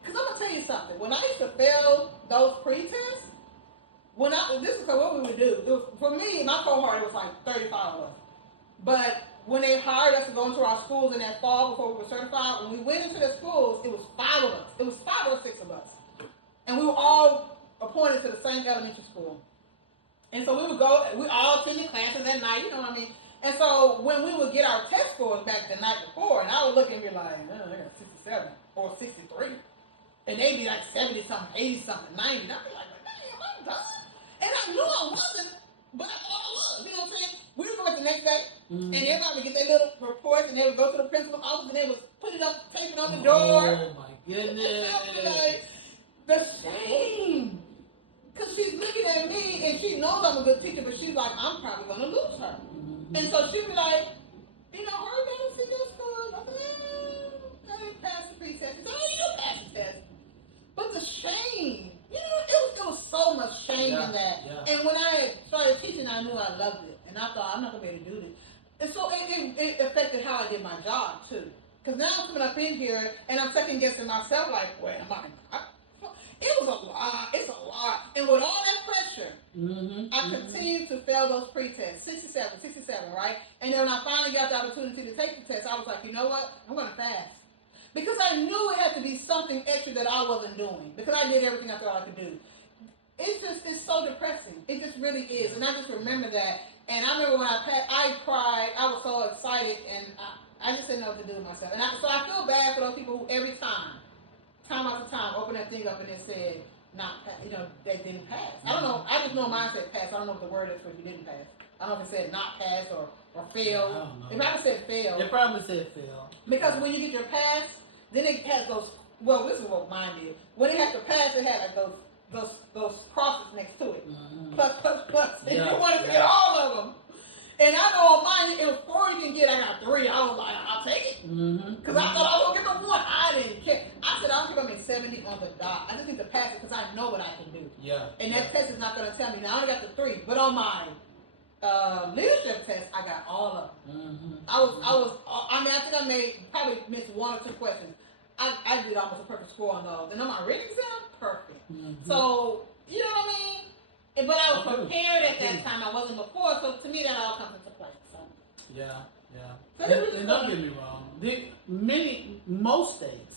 because I'm going to tell you something. When I used to fail those pre-tests, this is what we would do. For me, my cohort, it was like 35 of us. But when they hired us to go into our schools in that fall before we were certified, when we went into the schools, it was 5 of us. It was 5 or 6 of us. And we were all appointed to the same elementary school. And so we all attended classes at night, you know what I mean? And so when we would get our test scores back the night before, and I would look and be like, oh, they got 67 or 63. And they'd be like 70-something, 80-something, 90. And I'd be like, damn, I'm done. And I knew I wasn't, but I thought I was. You know what I'm saying? We would go back the next day, and everybody would get their little reports, and they would go to the principal's office, and they would put it up, tape it on the door. Oh, my goodness. The shame. Because she's looking at me and she knows I'm a good teacher, but she's like, I'm probably going to lose her. And so she'd be like, hurry down and see your scores. I'm like, I didn't pass the pre-test. She said, oh, you passed the test. But the shame, it was so much shame in that. Yeah. And when I started teaching, I knew I loved it. And I thought, I'm not going to be able to do this. And so it affected how I did my job, too. Because now I'm coming up in here and I'm second guessing myself, like, wait, it was a lot. It's a lot. And with all that pressure, I continued to fail those pre-tests. 67, right? And then when I finally got the opportunity to take the test, I was like, you know what? I'm going to fast. Because I knew it had to be something extra that I wasn't doing. Because I did everything I thought I could do. It's so depressing. It just really is. And I just remember that. And I remember when I cried. I was so excited. And I just didn't know what to do with myself. And so I feel bad for those people who every time after time, open that thing up and it said, they didn't pass. I don't know. I just know mine said pass. I don't know what the word is for if you didn't pass. I don't know if it said not pass or fail. I don't know. It probably said fail. It probably said fail. Because when you get your pass, then it has those, well, this is what mine did. When it had to pass, it had like those crosses next to it. Plus. And you wanted to get all of them. And I know on mine, it was 4 you can get. I got 3. I was like, I'll take it. Because I thought I was going to get the 1. I didn't care. I said, I don't care if I make 70 on the dot. I just need to pass it because I know what I can do. Yeah. And that test is not going to tell me. Now, I only got the 3. But on my leadership test, I got all of them. I think I probably missed 1 or 2 questions. I did almost a perfect score on those. And on my written exam, perfect. So, you know what I mean? But I was prepared at that time. I wasn't before, so to me that all comes into play. So. Yeah. So and don't get me wrong. Most states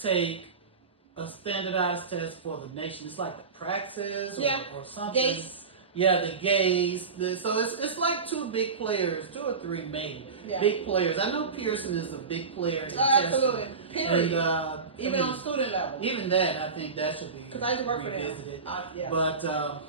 take a standardized test for the nation. It's like the praxis or something. Yeah, the gays. So it's like two big players, two or three maybe. Yeah. Big players. I know Pearson is a big player. Absolutely. Period. And, even on student level. Even that, I think that should be because I used to work revisited. For them. Yeah. But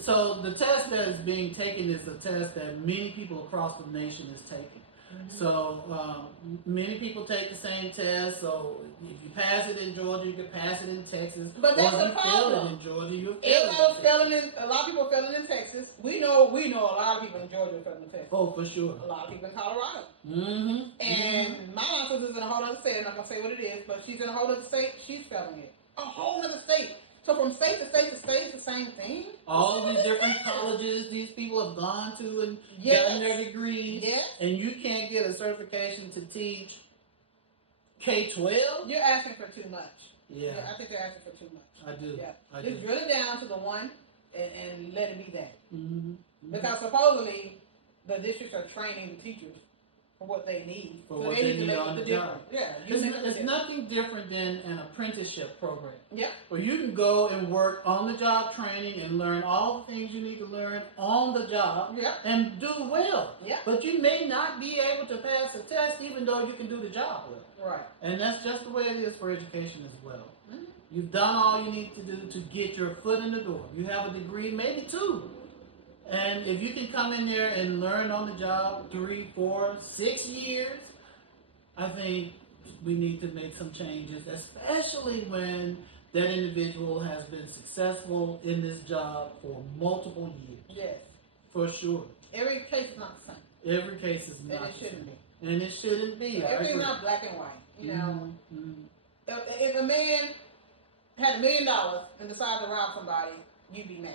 so the test that is being taken is a test that many people across the nation is taking. Mm-hmm. So many people take the same test. So if you pass it in Georgia, you can pass it in Texas. But that's the problem. Fail it in Georgia, you a lot of people failing in Texas. We know a lot of people in Georgia failing in Texas. Oh, for sure. A lot of people in Colorado. Mm-hmm. And my aunt is in a whole other state. I'm not gonna say what it is, but she's in a whole other state. She's failing it. A whole other state. So from state to state to state, it's the same thing. All these different colleges these people have gone to and gotten their degrees. Yes. And you can't get a certification to teach K-12? You're asking for too much. Yeah. I think they're asking for too much. I do. Yeah. Just drill it down to the one and let it be that. Mm-hmm. Mm-hmm. Because supposedly the districts are training the teachers for what they need. For what they need on the job. Yeah. It's nothing different than an apprenticeship program. Yeah. Where you can go and work on the job training and learn all the things you need to learn on the job and do well. Yeah. But you may not be able to pass a test even though you can do the job well. Right. And that's just the way it is for education as well. Mm-hmm. You've done all you need to do to get your foot in the door. You have a degree, maybe two. And if you can come in there and learn on the job 3, 4, 6 years, I think we need to make some changes, especially when that individual has been successful in this job for multiple years. Yes. For sure. Every case is not the same. Every case is not the same. And it shouldn't be. And it shouldn't be. Everything's not black and white. You know, mm-hmm. If a man had $1 million and decided to rob somebody, you'd be mad.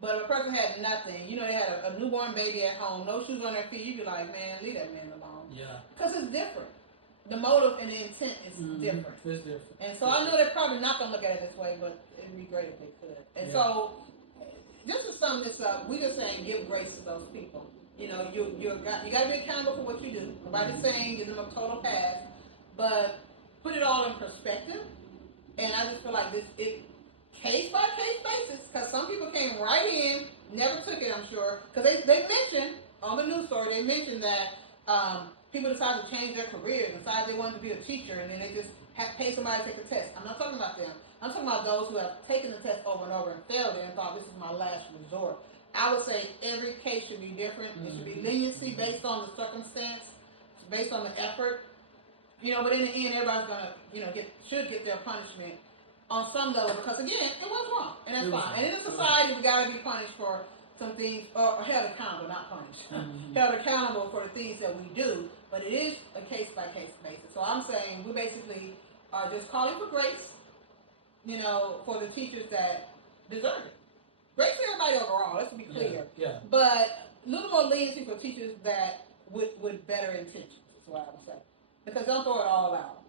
But if a person had nothing, they had a newborn baby at home, no shoes on their feet, you'd be like, man, leave that man alone. Yeah. Because it's different. The motive and the intent is different. It's different. And so I know they're probably not going to look at it this way, but it'd be great if they could. And so, just to sum this up, we're just saying give grace to those people. You got to be accountable for what you do. Nobody's saying give them a total pass, but put it all in perspective. And I just feel like case by case basis, because some people came right in, never took it, I'm sure, because they mentioned on the news story, they mentioned that people decided to change their career, decided they wanted to be a teacher, and then they just pay somebody to take a test. I'm not talking about them. I'm talking about those who have taken the test over and over and failed it and thought this is my last resort. I would say every case should be different. It should be leniency based on the circumstance, based on the effort. But in the end, everybody's gonna should get their punishment on some level, because again, it was wrong, and that's fine. And in a society, we got to be punished for some things, or held accountable, not punished, held accountable for the things that we do. But it is a case by case basis. So I'm saying we basically are just calling for grace, for the teachers that deserve it. Grace for everybody overall. Let's be clear. Yeah. But a little more leniency for teachers that with better intentions. Is what I would say. Because don't throw it all out.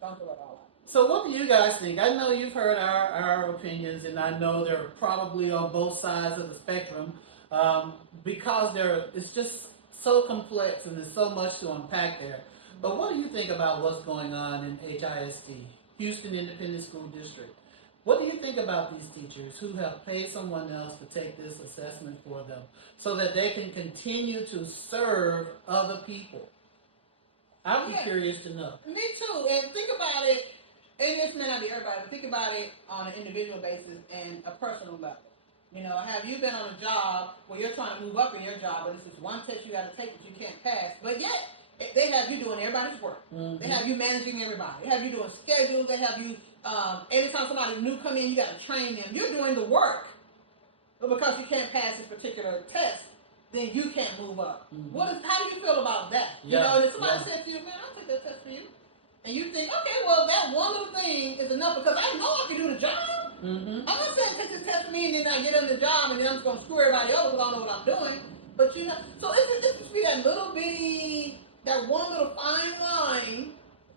Don't throw it all out. So what do you guys think? I know you've heard our opinions, and I know they're probably on both sides of the spectrum because it's just so complex and there's so much to unpack there. But what do you think about what's going on in HISD, Houston Independent School District? What do you think about these teachers who have paid someone else to take this assessment for them so that they can continue to serve other people? I would be curious to know. Me too. And think about it. And this may not be everybody, but think about it on an individual basis and a personal level. Have you been on a job where you're trying to move up in your job, but it's just one test you got to take that you can't pass, but yet they have you doing everybody's work. Mm-hmm. They have you managing everybody. They have you doing schedules. They have you, every time somebody new come in, you got to train them. You're doing the work, but because you can't pass this particular test, then you can't move up. Mm-hmm. How do you feel about that? Yeah. If somebody said to you, man, I'll take that test for you. And you think, okay, well, that one little thing is enough because I know I can do the job. Mm-hmm. I'm not saying take this test for me and then I get on the job and then I'm just going to screw everybody else because I don't know what I'm doing. But so it's just be that little bitty, that one little fine line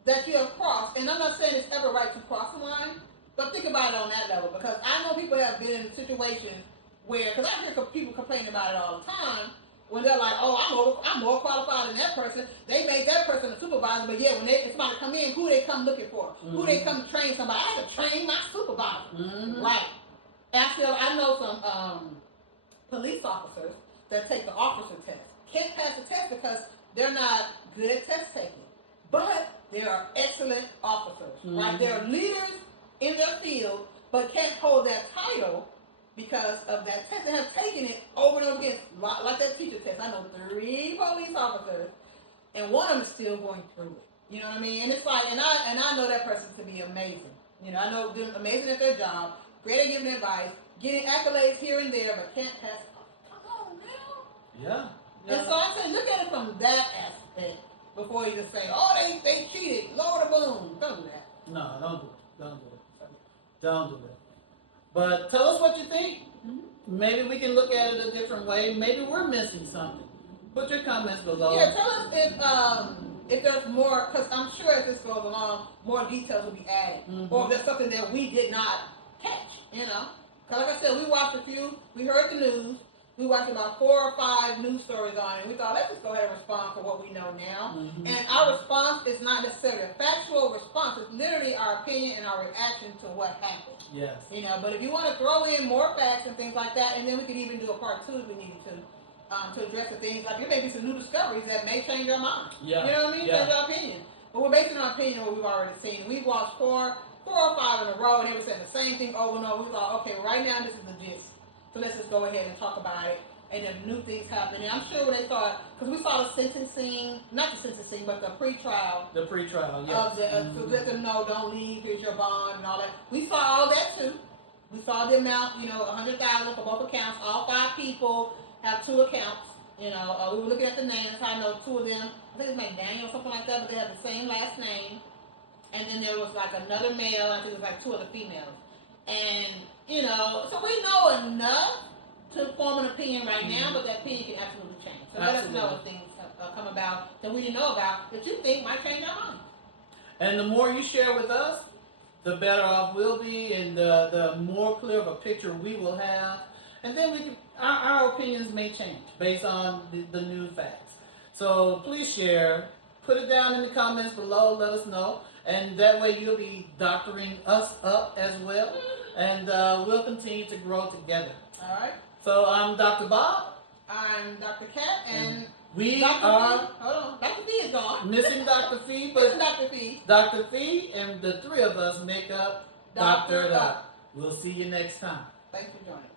that you have crossed. And I'm not saying it's ever right to cross the line, but think about it on that level, because I know people have been in situations where, because I hear people complaining about it all the time, when they're like, oh, I'm more qualified than that person. They made that person a supervisor, but when somebody come in, who they come looking for? Mm-hmm. Who they come to train somebody? I had to train my supervisor. Mm-hmm. Right. Actually, I know some police officers that take the officer test. Can't pass the test because they're not good at test taking. But they are excellent officers, right? They're leaders in their field, but can't hold that title because of that test. They have taken it over and over again, like that teacher test. I know 3 police officers, and one of them is still going through it. You know what I mean? And it's like, and I know that person to be amazing. You know, I know they're amazing at their job, great at giving advice, getting accolades here and there, but can't pass. Come on now. Yeah. And so I say, look at it from that aspect before you just say, oh, they cheated, lower the boom. Don't do that. No, don't do it. Don't do that. But tell us what you think. Maybe we can look at it a different way. Maybe we're missing something. Put your comments below. Yeah, tell us if there's more, because I'm sure as this goes along, more details will be added. Or if there's something that we did not catch, you know. Because like I said, we watched a few, we heard the news, we watched about 4 or 5 news stories on it, and we thought, let's just go ahead and respond for what we know now. And our response is not necessarily a factual response, it's literally our opinion and our reaction to what happened. Yes. You know, but if you want to throw in more facts and things like that, and then we could even do a part 2 if we needed to address the things like there may be some new discoveries that may change our mind. Yeah. You know what I mean? Yeah. Change our opinion. But we're basing our opinion on what we've already seen. We've watched 4 or 5 in a row, and they were saying the same thing over and over. We thought, okay, right now this is the gist. So let's just go ahead and talk about it. And then new things happen. And I'm sure they thought, because we saw the sentencing, not the sentencing, but the pre-trial. The pre-trial, yes. Of the, to let them know, don't leave, here's your bond and all that. We saw all that too. We saw the amount, you know, $100,000 for both accounts. All 5 people have 2 accounts. You know, we were looking at the names. I know 2 of them. I think it's like Daniel or something like that, but they have the same last name. And then there was like another male. I think it was like 2 other females. And, you know, so we know enough to form an opinion right now, but that opinion can absolutely change. So let us know if things come about that we didn't know about that you think might change our mind. And the more you share with us, the better off we'll be, and the more clear of a picture we will have. And then we can, our opinions may change based on the new facts. So please share. Put it down in the comments below. Let us know. And that way you'll be doctoring us up as well. And we'll continue to grow together. All right. So I'm Dr. Bob. I'm Dr. Kat, and we Dr. are... Fee. Hold on. Dr. Fee is gone. Missing Dr. Fee, but... Missing Dr. Fee. Dr. Fee, and the 3 of us make up Doctor Dr. Up. We'll see you next time. Thanks for joining.